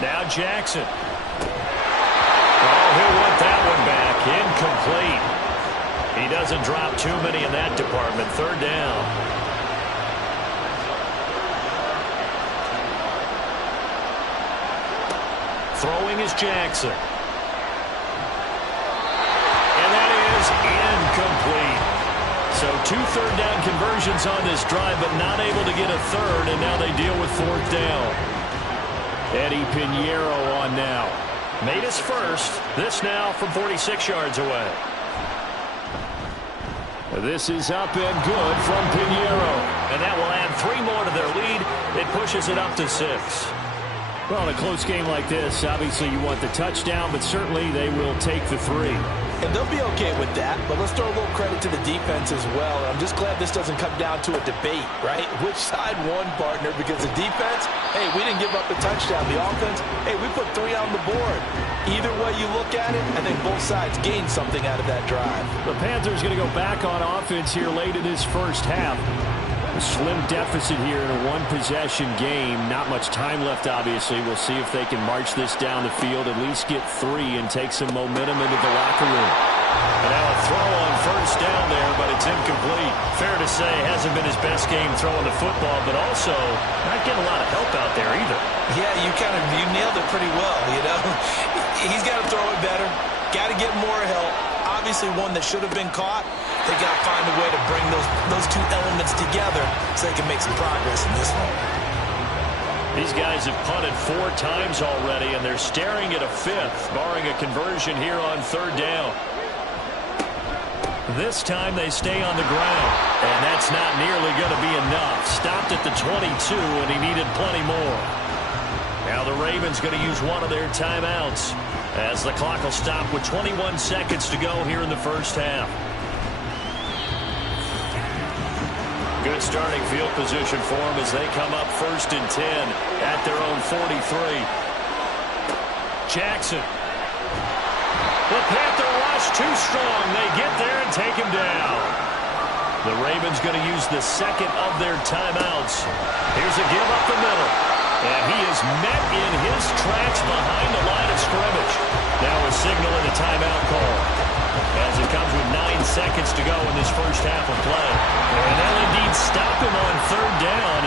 Now Jackson. Oh, he'll want that one back. Incomplete. He doesn't drop too many in that department. 3rd down. Throwing is Jackson. And that is incomplete. So 2 third down conversions on this drive, but not able to get a third, and now they deal with 4th down. Eddie Pinheiro on now. Made his first. This now from 46 yards away. This is up and good from Pinheiro. And that will add 3 more to their lead. It pushes it up to 6. Well, in a close game like this, obviously you want the touchdown, but certainly they will take the 3. And they'll be okay with that, but let's throw a little credit to the defense as well. I'm just glad this doesn't come down to a debate, right? Which side won, partner? Because the defense, hey, we didn't give up a touchdown. The offense, hey, we put 3 on the board. Either way you look at it, I think both sides gained something out of that drive. The Panthers going to go back on offense here late in this first half. A slim deficit here in a 1-possession game. Not much time left, obviously. We'll see if they can march this down the field, at least get 3 and take some momentum into the locker room. And now a throw on first down there, but it's incomplete. Fair to say, hasn't been his best game throwing the football, but also not getting a lot of help out there either. Yeah, you nailed it pretty well, you know. He's got to throw it better. Got to get more help. Obviously one that should have been caught. They got to find a way to bring those 2 elements together so they can make some progress in this one. These guys have punted 4 times already, and they're staring at a 5th, barring a conversion here on 3rd down. This time they stay on the ground, and that's not nearly going to be enough. Stopped at the 22, and he needed plenty more. Now the Ravens going to use one of their timeouts as the clock will stop with 21 seconds to go here in the first half. Good starting field position for them as they come up 1st and 10 at their own 43. Jackson. The Panther rush too strong. They get there and take him down. The Ravens going to use the 2nd of their timeouts. Here's a give up the middle. And he is met in his tracks behind the line of scrimmage. Now a signal and a timeout call. As it comes with 9 seconds to go in this first half of play. And they'll indeed stop him on 3rd down.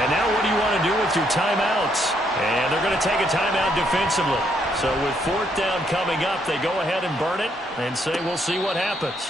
And now what do you want to do with your timeouts? And they're going to take a timeout defensively. So with 4th down coming up, they go ahead and burn it and say we'll see what happens.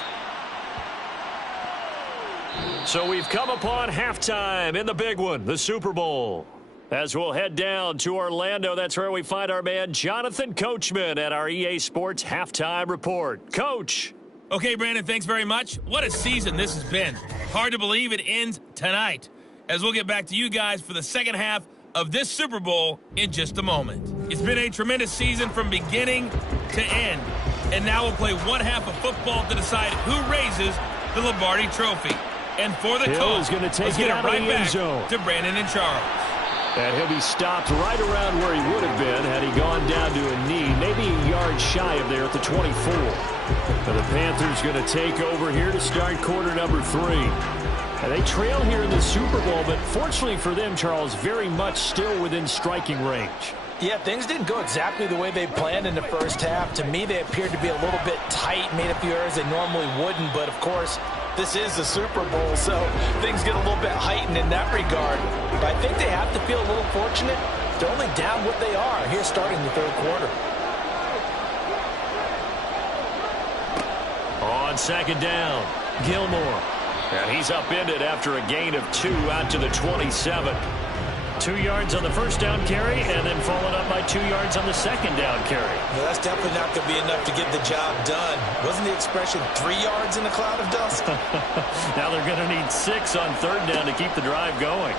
So we've come upon halftime in the big one, the Super Bowl. As we'll head down to Orlando, that's where we find our man Jonathan Coachman at our EA Sports Halftime Report. Coach. Okay, Brandon, thanks very much. What a season this has been. Hard to believe it ends tonight, as we'll get back to you guys for the second half of this Super Bowl in just a moment. It's been a tremendous season from beginning to end, and now we'll play one half of football to decide who raises the Lombardi Trophy. And for the call, is going to take let's get it out right of the end back zone to Brandon and Charles. And he'll be stopped right around where he would have been had he gone down to a knee, maybe a yard shy of there at the 24. But the Panthers going to take over here to start quarter number 3. And they trail here in the Super Bowl, but fortunately for them, Charles, very much still within striking range. Yeah, things didn't go exactly the way they planned in the first half. To me, they appeared to be a little bit tight, made a few errors they normally wouldn't. But, of course, This is the Super Bowl, so things get a little bit heightened in that regard. But I think they have to feel a little fortunate. They're only down what they are here starting the third quarter. On second down, Gilmore. And he's upended after a gain of 2 out to the 27. 2 yards on the first down carry, and then followed up by 2 yards on the second down carry. Well, that's definitely not going to be enough to get the job done. Wasn't the expression 3 yards in a cloud of dust? Now they're going to need 6 on third down to keep the drive going.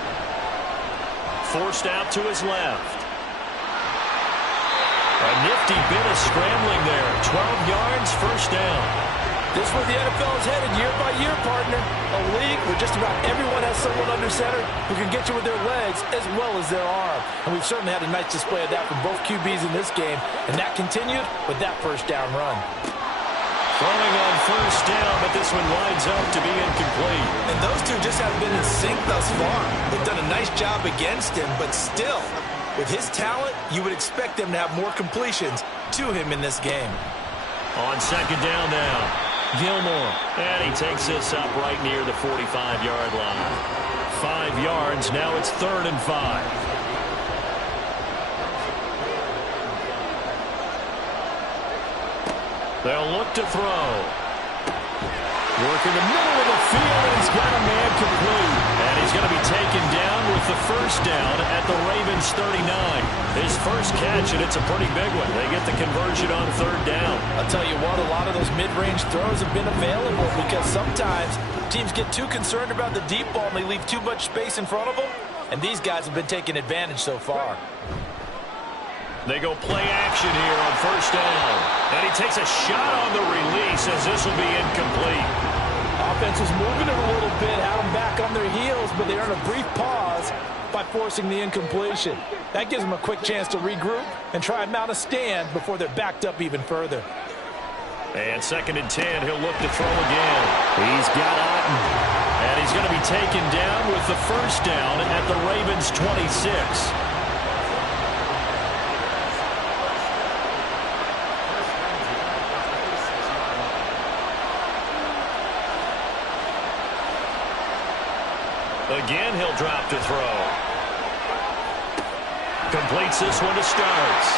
Forced out to his left. A nifty bit of scrambling there. 12 yards, first down. This is where the NFL is headed year by year, partner. A league where just about everyone has someone under center who can get you with their legs as well as their arm. And we've certainly had a nice display of that from both QBs in this game. And that continued with that first down run. Throwing on first down, but this one winds up to be incomplete. And those two just haven't been in sync thus far. They've done a nice job against him, but still, with his talent, you would expect them to have more completions to him in this game. On second down now, Gilmore. And he takes this up right near the 45-yard line. 5 yards, now it's 3rd and 5. They'll look to throw. Working the middle of the field, and he's got a man complete. And he's going to be taken down with the first down at the Ravens' 39. His first catch, and it's a pretty big one. They get the conversion on third down. I'll tell you what, a lot of those mid-range throws have been available because sometimes teams get too concerned about the deep ball and they leave too much space in front of them. And these guys have been taking advantage so far. They go play action here on first down. And he takes a shot on the release as this will be incomplete. Offense was moving it a little bit, had them back on their heels, but they earned a brief pause by forcing the incompletion. That gives them a quick chance to regroup and try and mount a stand before they're backed up even further. And 2nd and 10, he'll look to throw again. He's got Otten. And he's going to be taken down with the first down at the Ravens' 26. Again, he'll drop to throw. Completes this one to Starks.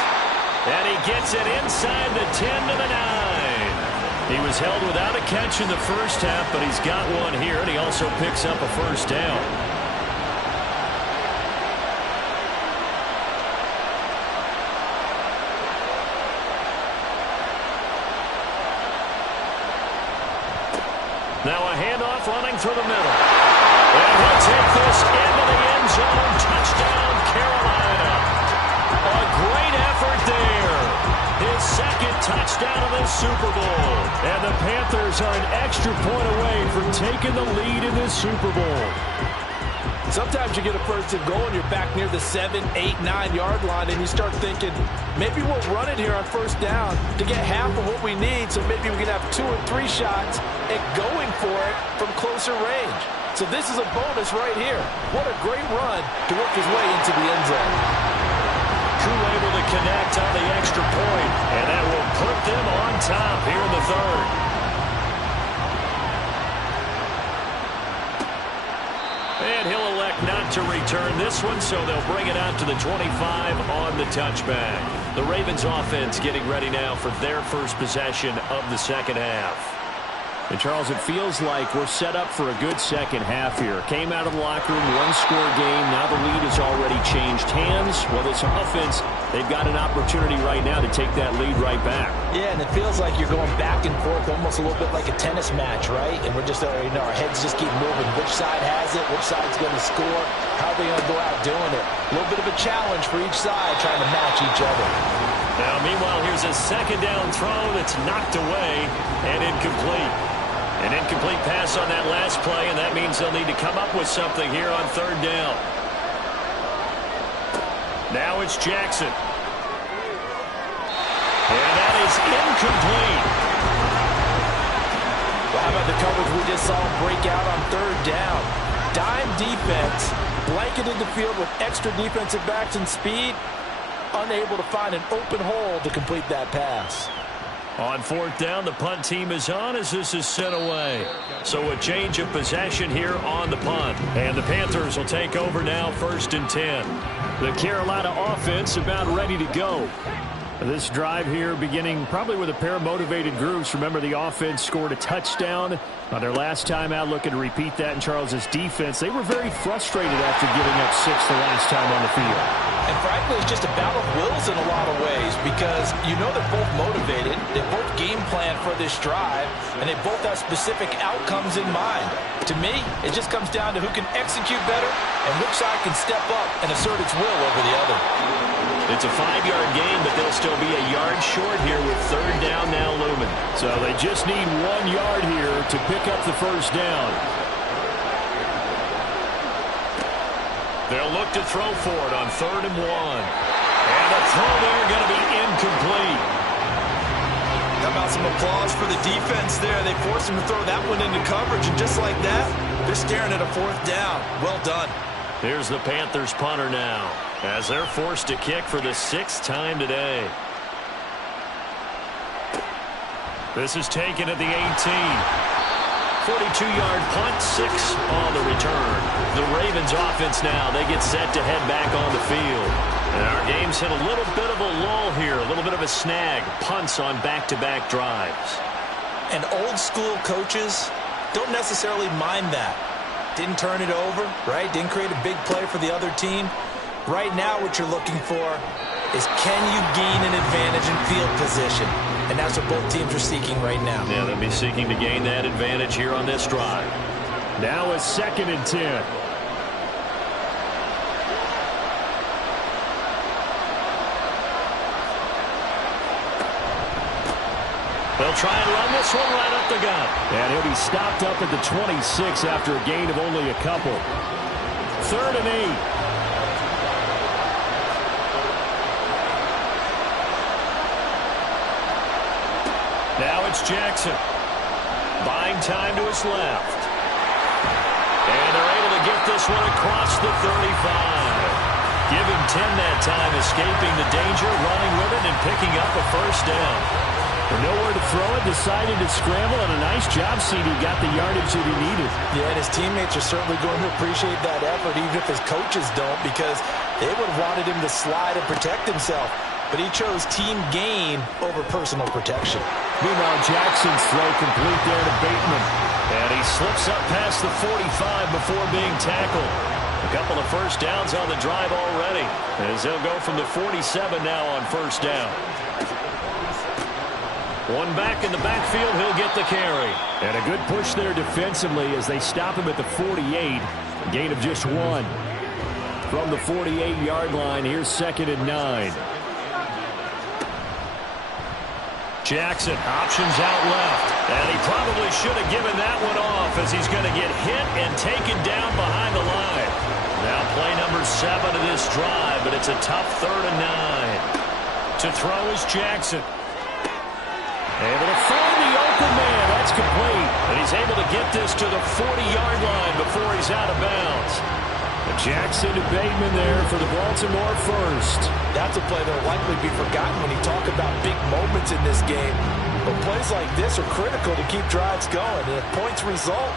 And he gets it inside the 10 to the 9. He was held without a catch in the first half, but he's got one here, and he also picks up a first down. Now a handoff running through the middle. And he'll take this into the end zone. Touchdown, Carolina. A great effort there. His 2nd touchdown of the Super Bowl. And the Panthers are an extra point away from taking the lead in this Super Bowl. Sometimes you get a first and goal and you're back near the 7, 8, 9-yard line and you start thinking, maybe we'll run it here on first down to get half of what we need, so maybe we can have 2 or 3 shots at going for it from closer range. So this is a bonus right here. What a great run to work his way into the end zone. Crew able to connect on the extra point, and that will put them on top here in the 3rd. And he'll elect not to return this one, so they'll bring it out to the 25 on the touchback. The Ravens offense getting ready now for their first possession of the second half. And, Charles, it feels like we're set up for a good second half here. Came out of the locker room, one-score game. Now the lead has already changed hands. Well, this offense, they've got an opportunity right now to take that lead right back. Yeah, and it feels like you're going back and forth almost a little bit like a tennis match, right? And we're just, our heads just keep moving. Which side has it? Which side's going to score? How are they going to go out doing it? A little bit of a challenge for each side trying to match each other. Now, meanwhile, here's a second down throw that's knocked away and incomplete. An incomplete pass on that last play, and that means they'll need to come up with something here on third down. Now it's Jackson. And that is incomplete. Well, how about the coverage we just saw break out on third down? Dime defense, blanketed the field with extra defensive backs and speed, unable to find an open hole to complete that pass. On fourth down, the punt team is on as this is sent away. So a change of possession here on the punt. And the Panthers will take over now, 1st and 10. The Carolina offense about ready to go. This drive here beginning probably with a pair of motivated groups. Remember, the offense scored a touchdown on their last time out. Looking to repeat that in Charles's defense. They were very frustrated after giving up 6 the last time on the field. And frankly, it's just a battle of wills in a lot of ways because you know they're both motivated. They both game plan for this drive, and they both have specific outcomes in mind. To me, it just comes down to who can execute better and which side can step up and assert its will over the other. It's a 5-yard gain, but they'll still be a yard short here with 3rd down now looming. So they just need 1 yard here to pick up the 1st down. They'll look to throw for it on 3rd and 1. And a throw there going to be incomplete. How about some applause for the defense there? They forced him to throw that one into coverage, and just like that, they're staring at a 4th down. Well done. Here's the Panthers punter now, as they're forced to kick for the 6th time today. This is taken at the 18. 42-yard punt, 6 on the return. The Ravens offense now, they get set to head back on the field. And our game's hit a little bit of a lull here, a little bit of a snag. Punts on back-to-back drives. And old-school coaches don't necessarily mind that. Didn't turn it over, right? Didn't create a big play for the other team. Right now what you're looking for is can you gain an advantage in field position? And that's what both teams are seeking right now. Yeah, they'll be seeking to gain that advantage here on this drive. Now it's 2nd and 10. They'll try and run this one right up the gut. And he'll be stopped up at the 26 after a gain of only a couple. 3rd and 8. Now it's Jackson. Buying time to his left. And they're able to get this one across the 35. Give him 10 that time, escaping the danger, running with it, and picking up a 1st down. With nowhere to throw it, decided to scramble, and a nice job seeing he got the yardage that he needed. Yeah, and his teammates are certainly going to appreciate that effort, even if his coaches don't, because they would have wanted him to slide and protect himself. But he chose team gain over personal protection. Meanwhile, Jackson's throw complete there to Bateman. And he slips up past the 45 before being tackled. A couple of 1st downs on the drive already, as they'll go from the 47 now on 1st down. One back in the backfield, he'll get the carry. And a good push there defensively as they stop him at the 48. A gain of just 1. From the 48-yard line, here's 2nd and 9. Jackson, options out left. And he probably should have given that one off as he's going to get hit and taken down behind the line. Now play number 7 of this drive, but it's a tough 3rd and 9. To throw is Jackson. Able to find the open man. That's complete. And he's able to get this to the 40-yard line before he's out of bounds. Jackson to Bateman there for the Baltimore 1st. That's a play that will likely be forgotten when you talk about big moments in this game. But plays like this are critical to keep drives going. And if points result,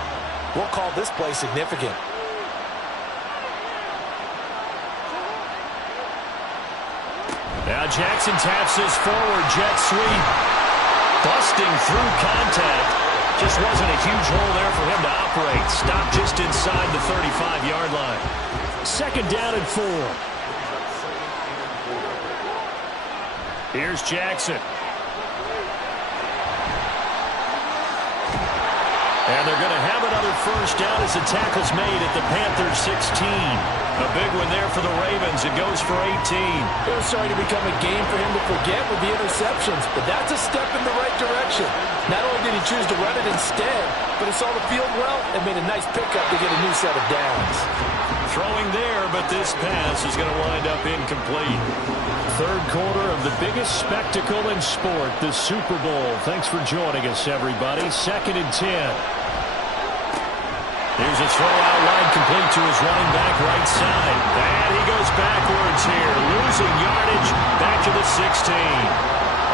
we'll call this play significant. Now Jackson taps this forward jet sweep. Busting through contact. Just wasn't a huge hole there for him to operate. Stopped just inside the 35-yard line. 2nd down and 4. Here's Jackson. And they're going to have another 1st down as the tackle's made at the Panthers 16. A big one there for the Ravens. It goes for 18. It was starting to become a game for him to forget with the interceptions, but that's a step in the right direction. Not only did he choose to run it instead, but he saw the field well and made a nice pickup to get a new set of downs. Throwing there, but this pass is going to wind up incomplete. 3rd quarter of the biggest spectacle in sport, the Super Bowl. Thanks for joining us, everybody. 2nd and 10. Here's a throw out wide, complete to his running back right side. And he goes backwards here, losing yardage back to the 16.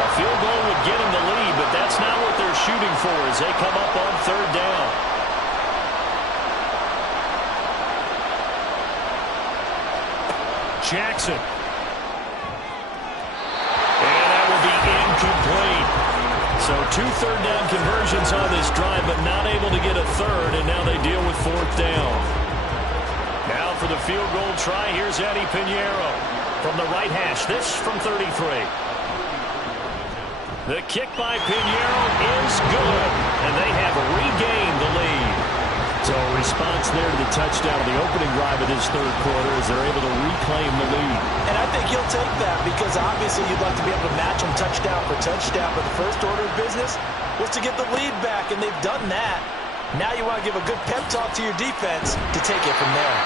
A field goal would get him the lead, but that's not what they're shooting for as they come up on third down. Jackson. And that will be incomplete. So 2 third-down conversions on this drive, but not able to get a third, and now they deal with fourth down. Now for the field goal try, here's Eddie Pinheiro from the right hash. This from 33. The kick by Pinheiro is good, and they have regained the lead. So a response there to the touchdown of the opening drive of this third quarter as they're able to reclaim the lead. And I think he'll take that because obviously you'd like to be able to match them touchdown for touchdown, but the first order of business was to get the lead back, and they've done that. Now you want to give a good pep talk to your defense to take it from there.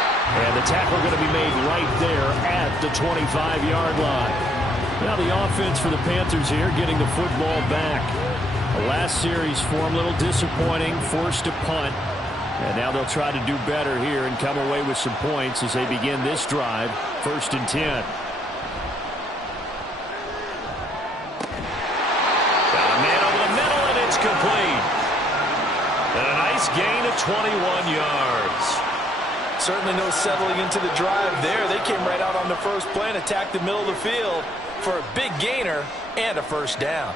And the tackle going to be made right there at the 25-yard line. Now the offense for the Panthers here getting the football back. The last series for them a little disappointing, forced to punt. And now they'll try to do better here and come away with some points as they begin this drive. 1st and 10. Got a man over the middle, and it's complete. And a nice gain of 21 yards. Certainly no settling into the drive there. They came right out on the first play and attacked the middle of the field for a big gainer and a first down.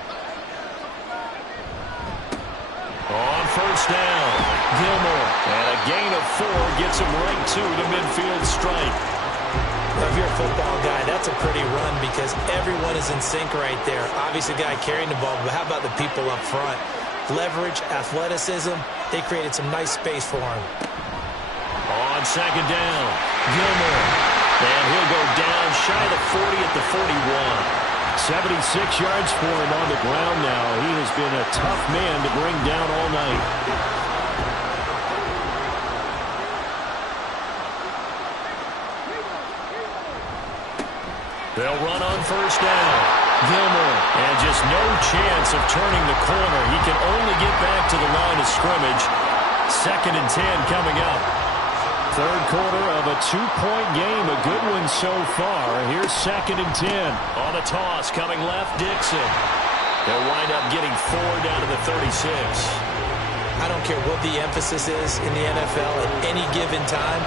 On first down, Gilmore. And a gain of 4 gets him right to the midfield stripe. If you're a football guy, that's a pretty run because everyone is in sync right there. Obviously, the guy carrying the ball, but how about the people up front? Leverage, athleticism, they created some nice space for him. On second down, Gilmore. And he'll go down shy of the 40 at the 41. 76 yards for him on the ground now. He has been a tough man to bring down all night. They'll run on first down. Gilmore. And just no chance of turning the corner. He can only get back to the line of scrimmage. 2nd and 10 coming up. Third quarter of a 2-point game. A good one so far. Here's 2nd and 10. On the toss, coming left, Dixon. They'll wind up getting 4 down to the 36. I don't care what the emphasis is in the NFL at any given time.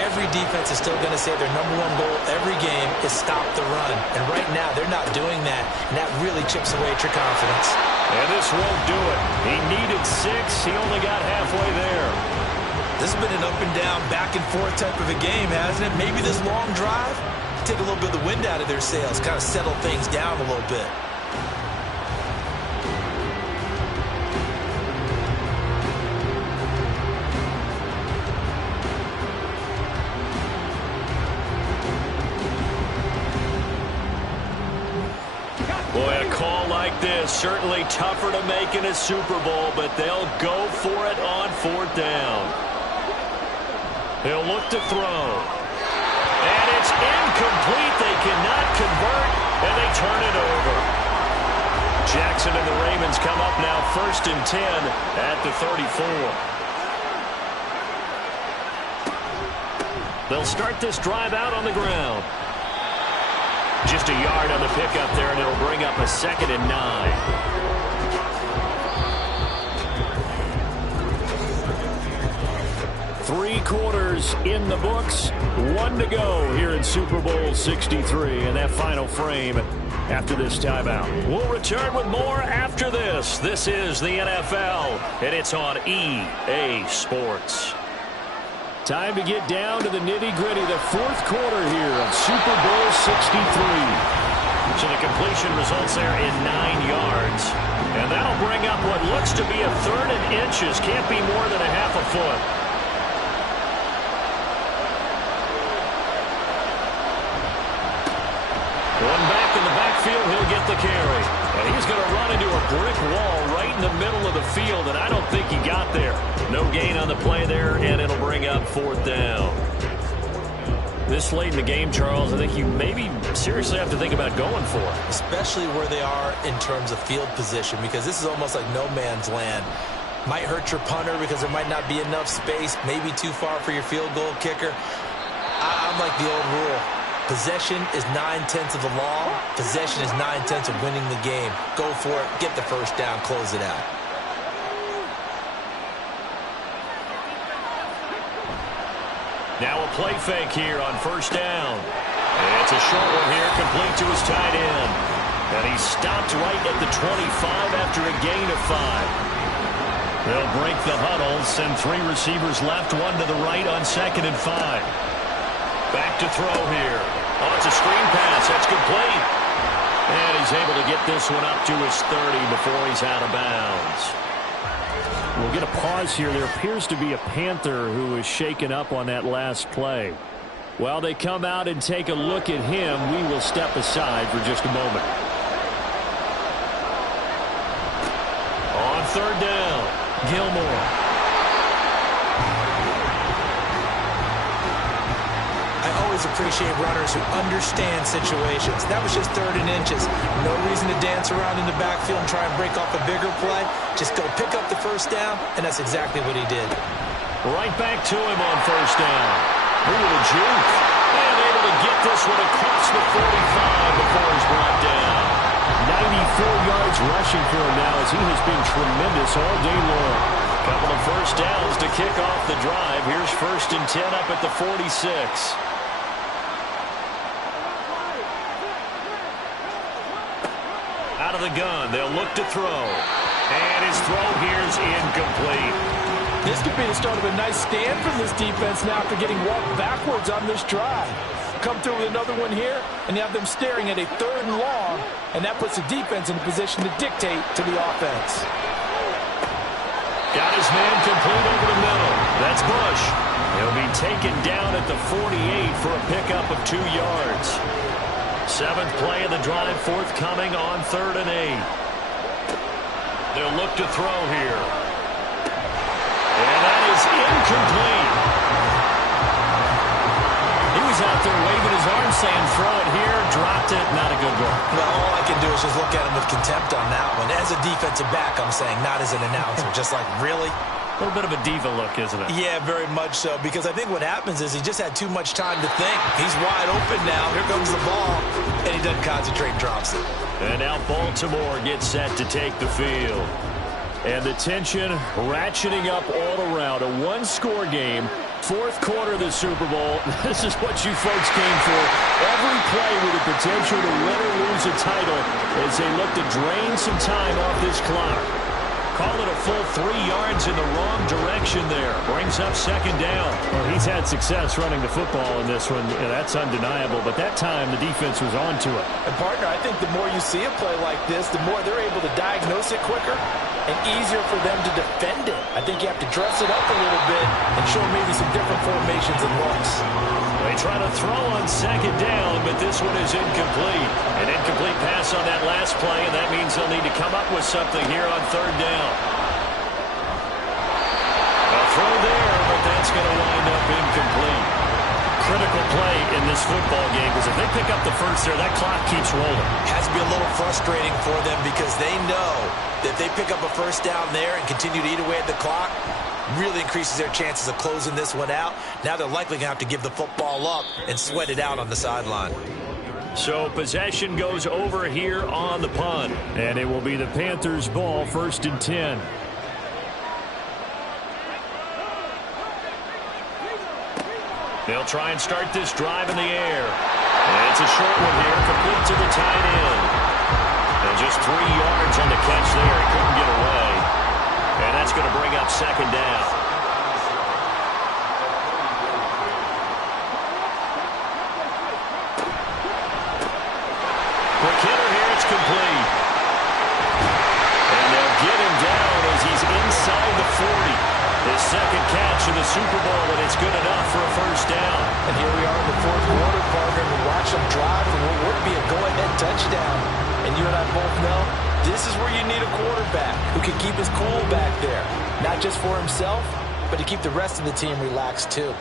Every defense is still going to say their #1 goal every game is stop the run. And right now, they're not doing that, and that really chips away at your confidence. And this won't do it. He needed 6. He only got halfway there. This has been an up-and-down, back-and-forth type of a game, hasn't it? Maybe this long drive, take a little bit of the wind out of their sails, kind of settle things down a little bit. Boy, a call like this, certainly tougher to make in a Super Bowl, but they'll go for it on 4th down. He'll look to throw. And it's incomplete. They cannot convert, and they turn it over. Jackson and the Ravens come up now 1st and 10 at the 34. They'll start this drive out on the ground. Just a yard on the pickup there, and it'll bring up a 2nd and 9. 3 quarters in the books. 1 to go here in Super Bowl 63 in that final frame after this timeout. We'll return with more after this. This is the NFL, and it's on EA Sports. Time to get down to the nitty-gritty, the 4th quarter here of Super Bowl 63. So the completion results there in 9 yards. And that'll bring up what looks to be a 3rd and inches. Can't be more than a half a foot. One back in the backfield, he'll get the carry. And he's going to run into a brick wall right in the middle of the field, and I don't think he got there. No gain on the play there, and it'll bring up 4th down. This late in the game, Charles, I think you maybe seriously have to think about going for it. Especially where they are in terms of field position, because this is almost like no man's land. Might hurt your punter because there might not be enough space, maybe too far for your field goal kicker. I'm like the old rule. Possession is 9/10 of the law. Possession is 9/10 of winning the game. Go for it. Get the first down. Close it out. Now a play fake here on first down. It's a short one here, complete to his tight end. And he stopped right at the 25 after a gain of 5. They'll break the huddle, send 3 receivers left, 1 to the right on 2nd and 5. Back to throw here. Oh, it's a screen pass. That's complete. And he's able to get this one up to his 30 before he's out of bounds. We'll get a pause here. There appears to be a Panther who was shaken up on that last play. While they come out and take a look at him, we will step aside for just a moment. On 3rd down, Gilmore. I always appreciate runners who understand situations. That was just 3rd and inches. No reason to dance around in the backfield and try and break off a bigger play. Just go pick up the first down, and that's exactly what he did. Right back to him on 1st down. Ooh, the juke. And able to get this one across the 45 before he's brought down. 94 yards rushing for him now as he has been tremendous all day long. Couple of first downs to kick off the drive. Here's 1st and 10 up at the 46. Out of the gun, they'll look to throw. And his throw here's incomplete. This could be the start of a nice stand from this defense now after getting walked backwards on this drive. Come through with another one here, and you have them staring at a 3rd and long, and that puts the defense in a position to dictate to the offense. Got his man complete over the middle. That's Bush. He'll be taken down at the 48 for a pickup of 2 yards. 7th play of the drive, forthcoming on 3rd and 8. They'll look to throw here. And that is incomplete. He was out there waving his arm saying throw it here, dropped it, not a good one. Well, all I can do is just look at him with contempt on that one. As a defensive back, I'm saying, not as an announcer. Just like, really? A little bit of a diva look, isn't it? Yeah, very much so, because I think what happens is he just had too much time to think. He's wide open now. Here comes the ball, and he doesn't concentrate, drops it. And now Baltimore gets set to take the field. And the tension ratcheting up all around. A 1-score game. 4th quarter of the Super Bowl. This is what you folks came for. Every play with the potential to win or lose a title as they look to drain some time off this clock. Call it a full 3 yards in the wrong direction there. Brings up 2nd down. Well, he's had success running the football in this one. Yeah, that's undeniable. But that time, the defense was on to it. And, partner, I think the more you see a play like this, the more they're able to diagnose it quicker and easier for them to defend it. I think you have to dress it up a little bit and show maybe some different formations and looks. They try to throw on 2nd down, but this one is incomplete. An incomplete pass on that last play, and that means they'll need to come up with something here on 3rd down. A throw there, but that's going to wind up incomplete. Critical play in this football game, because if they pick up the first there, that clock keeps rolling. Has to be a little frustrating for them because they know that if they pick up a first down there and continue to eat away at the clock, really increases their chances of closing this one out. Now they're likely going to have to give the football up and sweat it out on the sideline. So possession goes over here on the punt. And it will be the Panthers' ball, 1st and 10. They'll try and start this drive in the air. And it's a short one here, complete to the tight end. And just 3 yards on the catch there. He couldn't get away. And that's going to bring up 2nd down. Quick hitter here, it's complete. And they'll get him down as he's inside the 40. His 2nd catch in the Super Bowl, and it's good enough for a first down. And here we are in the 4th quarter, partner. We watch them drive for what would be a go-ahead touchdown. And you and I both know this is where you need a quarterback who can keep his cool back there. Not just for himself, but to keep the rest of the team relaxed too.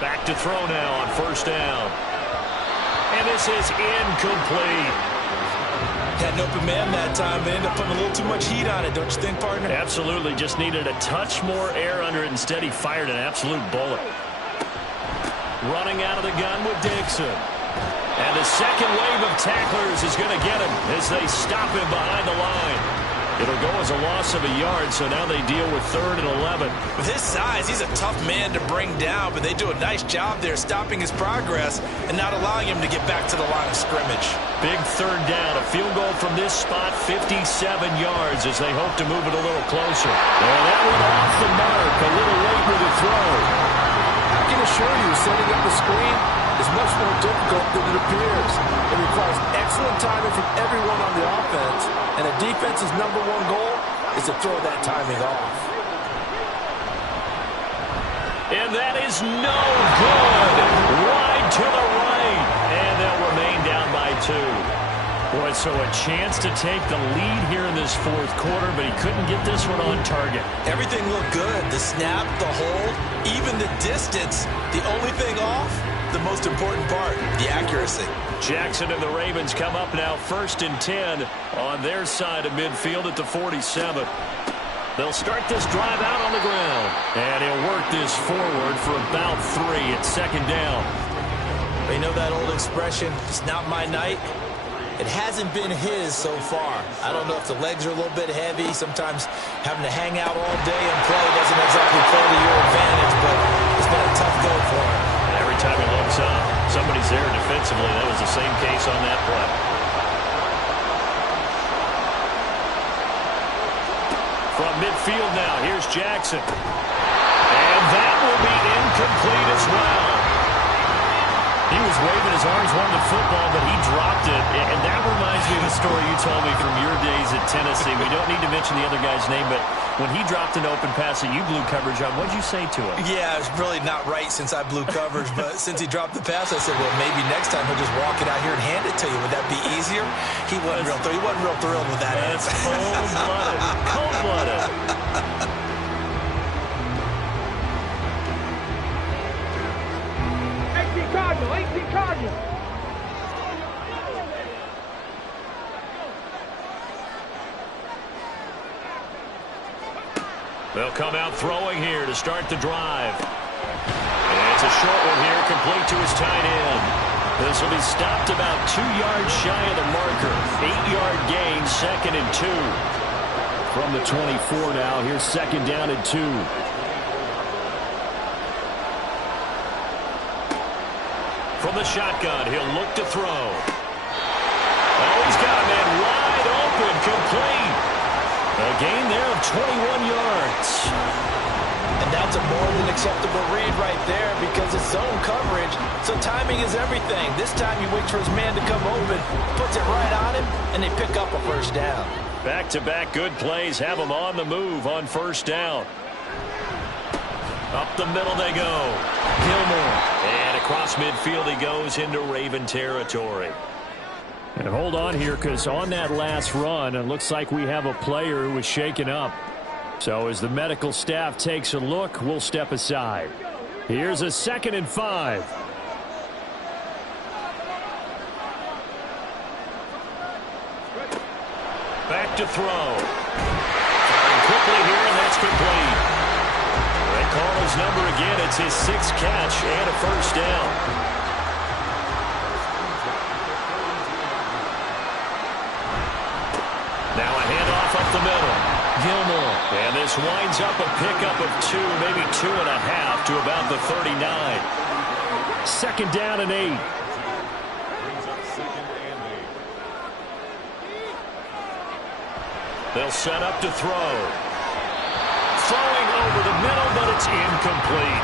Back to throw now on 1st down. And this is incomplete. Had an open man that time. They ended up putting a little too much heat on it, don't you think, partner? Absolutely. Just needed a touch more air under it. Instead, he fired an absolute bullet. Running out of the gun with Dixon. And the second wave of tacklers is going to get him as they stop him behind the line. It'll go as a loss of a yard, so now they deal with 3rd and 11. With his size, he's a tough man to bring down, but they do a nice job there stopping his progress and not allowing him to get back to the line of scrimmage. Big 3rd down. A field goal from this spot, 57 yards as they hope to move it a little closer. And that went off the mark, a little late with the throw. I can assure you, setting up the screen is much more difficult than it appears. It requires excellent timing from everyone on the offense, and a defense's #1 goal is to throw that timing off. And that is no good. Wide to the right, and they'll remain down by 2. Boy, so a chance to take the lead here in this 4th quarter, but he couldn't get this one on target. Everything looked good. The snap, the hold, even the distance. The only thing off, the most important part, the accuracy. Jackson and the Ravens come up now 1st and 10 on their side of midfield at the 47. They'll start this drive out on the ground. And he'll work this forward for about 3 at 2nd down. You know that old expression, it's not my night? It hasn't been his so far. I don't know if the legs are a little bit heavy. Sometimes having to hang out all day and play doesn't exactly play to your advantage, but it's been a tough go for him. Every time he looks up, somebody's there defensively. That was the same case on that play. From midfield now, here's Jackson. And that will be incomplete as well. He was waving his arms, wanting the football, but he dropped it. And that reminds me of a story you told me from your days at Tennessee. We don't need to mention the other guy's name, but when he dropped an open pass that you blew coverage on, what did you say to him? Yeah, it's really not right since I blew coverage, but since he dropped the pass, I said, well, maybe next time he'll just walk it out here and hand it to you. Would that be easier? He wasn't real thrilled with that. That's cold-blooded. Cold-blooded. 18 Cardinals. They'll come out throwing here to start the drive. And it's a short one here, complete to his tight end. This will be stopped about 2 yards shy of the marker. 8-yard gain, 2nd and 2. From the 24 now, here's 2nd down and 2. From the shotgun, he'll look to throw. Oh, he's got a man wide open, complete. A gain there of 21 yards. And that's a more than acceptable read right there because it's zone coverage, so timing is everything. This time he waits for his man to come open, puts it right on him, and they pick up a 1st down. Back-to-back good plays have them on the move on 1st down. Up the middle they go. Gilmore. And across midfield he goes into Raven territory. And hold on here, because on that last run, it looks like we have a player who was shaken up. So as the medical staff takes a look, we'll step aside. Here's a 2nd and 5. Back to throw. Firing quickly here, and that's complete. They call his number again. It's his 6th catch and a 1st down. Now a handoff up the middle. Gilmore. And this winds up a pickup of 2, maybe 2.5 to about the 39. 2nd down and 8. They'll set up to throw. Throwing over the middle, but it's incomplete.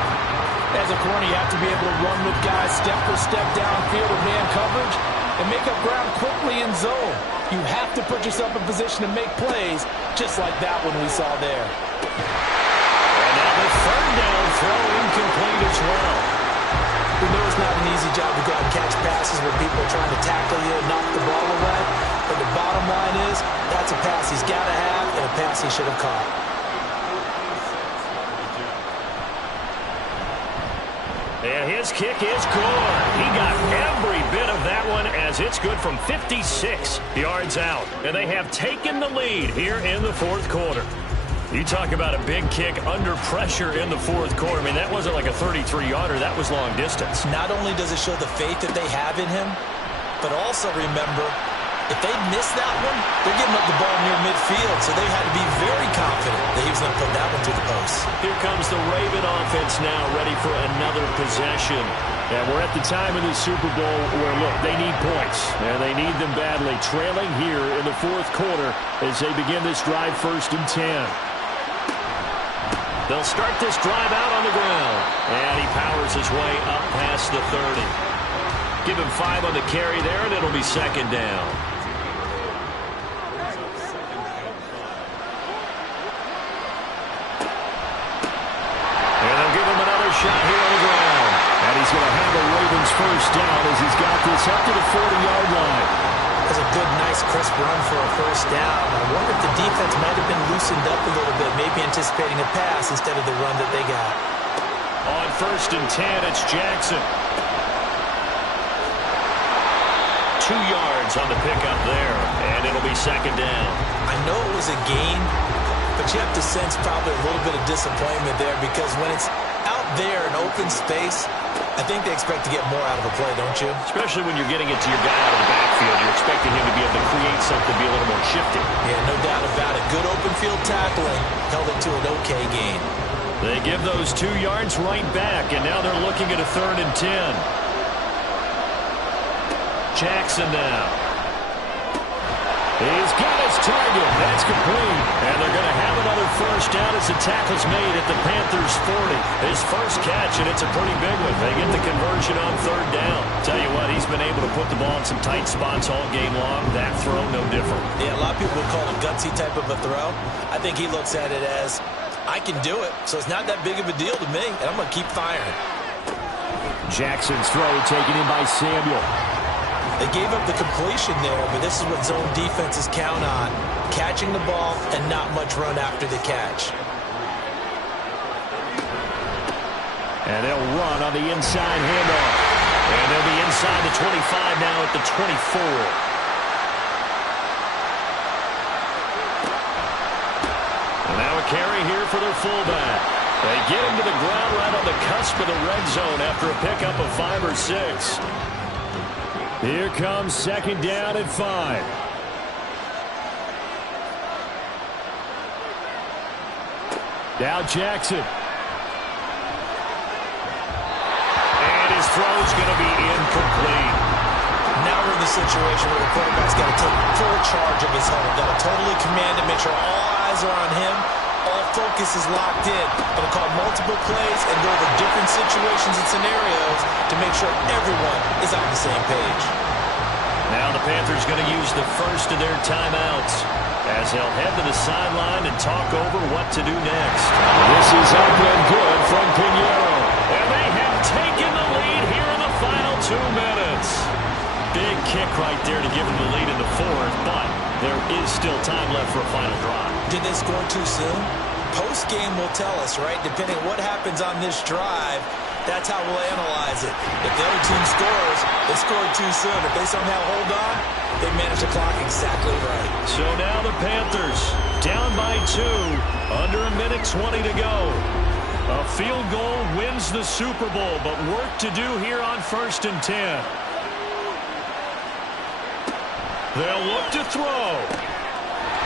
As a corner, you have to be able to run with guys step for step downfield with man coverage and make up ground quickly in zone. You have to put yourself in position to make plays, just like that one we saw there. And now the 3rd down throw incomplete as well. We know it's not an easy job to go out and catch passes where people are trying to tackle you and knock the ball away. But the bottom line is, that's a pass he's got to have and a pass he should have caught. And his kick is good. He got every bit of that one as it's good from 56 yards out. And they have taken the lead here in the fourth quarter. You talk about a big kick under pressure in the fourth quarter. I mean, that wasn't like a 33-yarder. That was long distance. Not only does it show the faith that they have in him, but also remember, if they miss that one, they're giving up the ball near midfield, so they had to be very confident that he was going to put that one through the post. Here comes the Raven offense now, ready for another possession. And we're at the time in the Super Bowl where, look, they need points, and they need them badly. Trailing here in the fourth quarter as they begin this drive, 1st and 10. They'll start this drive out on the ground, and he powers his way up past the 30. Give him 5 on the carry there, and it'll be 2nd down. Shot here on the ground. And he's going to have a Ravens 1st down as he's got this up to the 40-yard line. That's a good, nice, crisp run for a 1st down. I wonder if the defense might have been loosened up a little bit, maybe anticipating a pass instead of the run that they got. On 1st and 10, it's Jackson. 2 yards on the pickup there, and it'll be 2nd down. I know it was a gain, but you have to sense probably a little bit of disappointment there because when it's out there in open space, I think they expect to get more out of a play, don't you? Especially when you're getting it to your guy out of the backfield. You're expecting him to be able to create something, be a little more shifty. Yeah, no doubt about it. Good open field tackling. Held it to an okay gain. They give those 2 yards right back, and now they're looking at a 3rd and 10. Jackson now. He's got his target. That's complete. And they're going to have another 1st down as the tackle's made at the Panthers' 40. His first catch, and it's a pretty big one. They get the conversion on 3rd down. Tell you what, he's been able to put the ball in some tight spots all game long. That throw, no different. Yeah, a lot of people would call it a gutsy type of a throw. I think he looks at it as, I can do it, so it's not that big of a deal to me, and I'm going to keep firing. Jackson's throw taken in by Samuel. They gave up the completion there, but this is what zone defenses count on. Catching the ball and not much run after the catch. And they'll run on the inside handoff. And they'll be inside the 25 now at the 24. And now a carry here for their fullback. They get him to the ground right on the cusp of the red zone after a pickup of 5 or 6. Here comes 2nd down at 5. Now Jackson. And his throw's going to be incomplete. Now we're in the situation where the quarterback's got to take full charge of his home. Got to totally command it, make sure all eyes are on him. All focus is locked in. Going to call multiple plays and go over different situations and scenarios to make sure everyone is on the same page. Now the Panthers going to use the first of their timeouts as they'll head to the sideline and talk over what to do next. This is up and good from Pinheiro. And they have taken the lead here in the final 2 minutes. Big kick right there to give them the lead in the 4th, but there is still time left for a final drive. Did they score too soon? Post-game will tell us, right? Depending on what happens on this drive, that's how we'll analyze it. If the other team scores, they scored too soon. If they somehow hold on, they manage the clock exactly right. So now the Panthers down by 2, under a minute 20 to go. A field goal wins the Super Bowl, but work to do here on 1st and 10. They'll look to throw.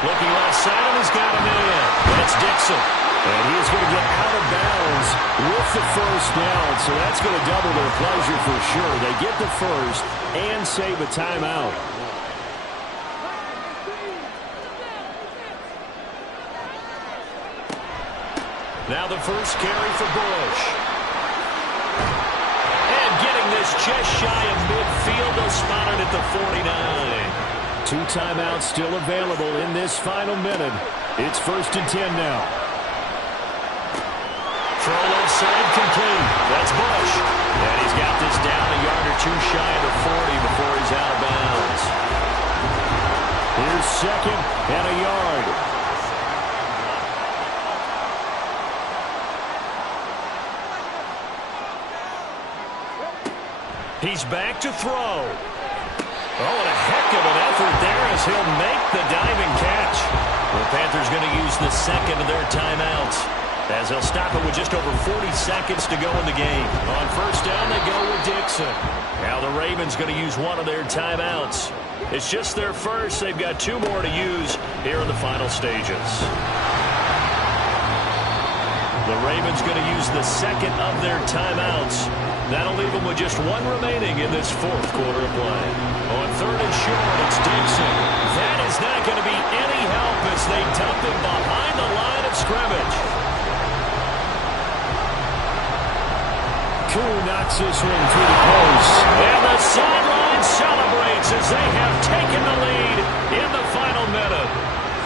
Looking left side, and he's got him in. That's Dixon. And he is going to get out of bounds with the 1st down, so that's going to double their pleasure for sure. They get the 1st and save a timeout. Now the first carry for Bush. And getting this just shy of midfield, they'll spot it at the 49. 2 timeouts still available in this final minute. It's 1st and 10 now. Throw left side complete. That's Bush. And he's got this down a yard or 2 shy of the 40 before he's out of bounds. Here's 2nd and a yard. He's back to throw. Oh, and a heck of an effort there as he'll make the diving catch. The Panthers going to use the second of their timeouts, as they'll stop it with just over 40 seconds to go in the game. On first down, they go with Dixon. Now the Ravens going to use one of their timeouts. It's just their first. They've got 2 more to use here in the final stages. The Ravens going to use the second of their timeouts. That'll leave them with just 1 remaining in this 4th quarter of play. On 3rd and short, it's Dixon. That is not going to be any help as they dump him behind the line of scrimmage. Koo knocks this one through the post. And the sideline celebrates as they have taken the lead in the final minute.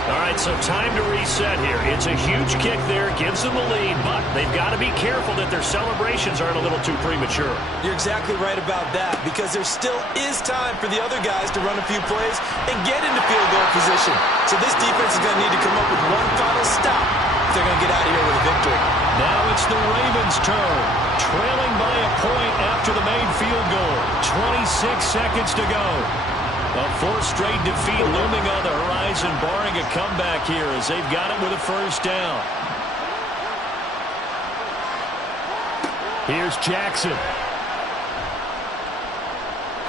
All right, so time to reset here. It's a huge kick there, gives them the lead, but they've got to be careful that their celebrations aren't a little too premature. You're exactly right about that, because there still is time for the other guys to run a few plays and get into field goal position. So this defense is going to need to come up with one final stop if they're going to get out of here with a victory. Now it's the Ravens' turn, trailing by a point after the made field goal. 26 seconds to go. A 4th straight defeat looming on the horizon, barring a comeback here as they've got it with a first down. Here's Jackson.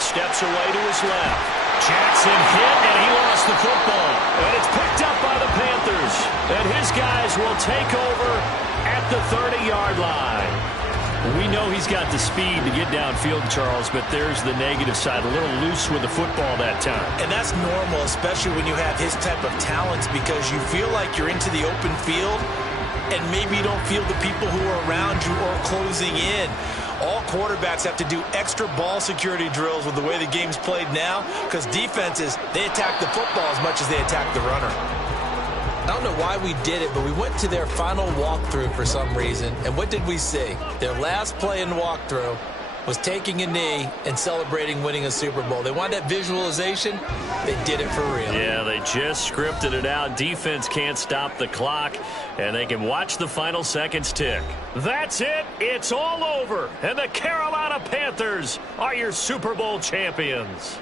Steps away to his left. Jackson hit, and he lost the football. And it's picked up by the Panthers. And his guys will take over at the 30-yard line. We know he's got the speed to get downfield, Charles, but there's the negative side. A little loose with the football that time. And that's normal, especially when you have his type of talents, because you feel like you're into the open field and maybe you don't feel the people who are around you or closing in. All quarterbacks have to do extra ball security drills with the way the game's played now, because defenses, they attack the football as much as they attack the runner. I don't know why we did it, but we went to their final walkthrough for some reason. And what did we see? Their last play in walkthrough was taking a knee and celebrating winning a Super Bowl. They wanted that visualization. They did it for real. Yeah, they just scripted it out. Defense can't stop the clock, and they can watch the final seconds tick. That's it. It's all over. And the Carolina Panthers are your Super Bowl champions.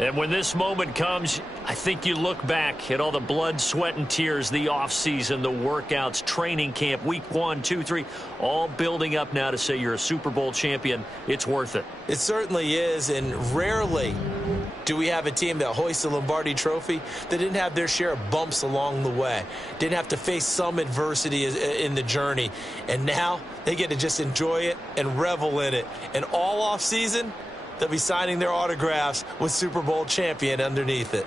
And when this moment comes, I think you look back at all the blood, sweat, and tears, the offseason, the workouts, training camp, week 1, 2, 3, all building up now to say you're a Super Bowl champion. It's worth it. It certainly is, and rarely do we have a team that hoists the Lombardi Trophy that didn't have their share of bumps along the way, didn't have to face some adversity in the journey, and now they get to just enjoy it and revel in it. And all offseason, they'll be signing their autographs with Super Bowl champion underneath it.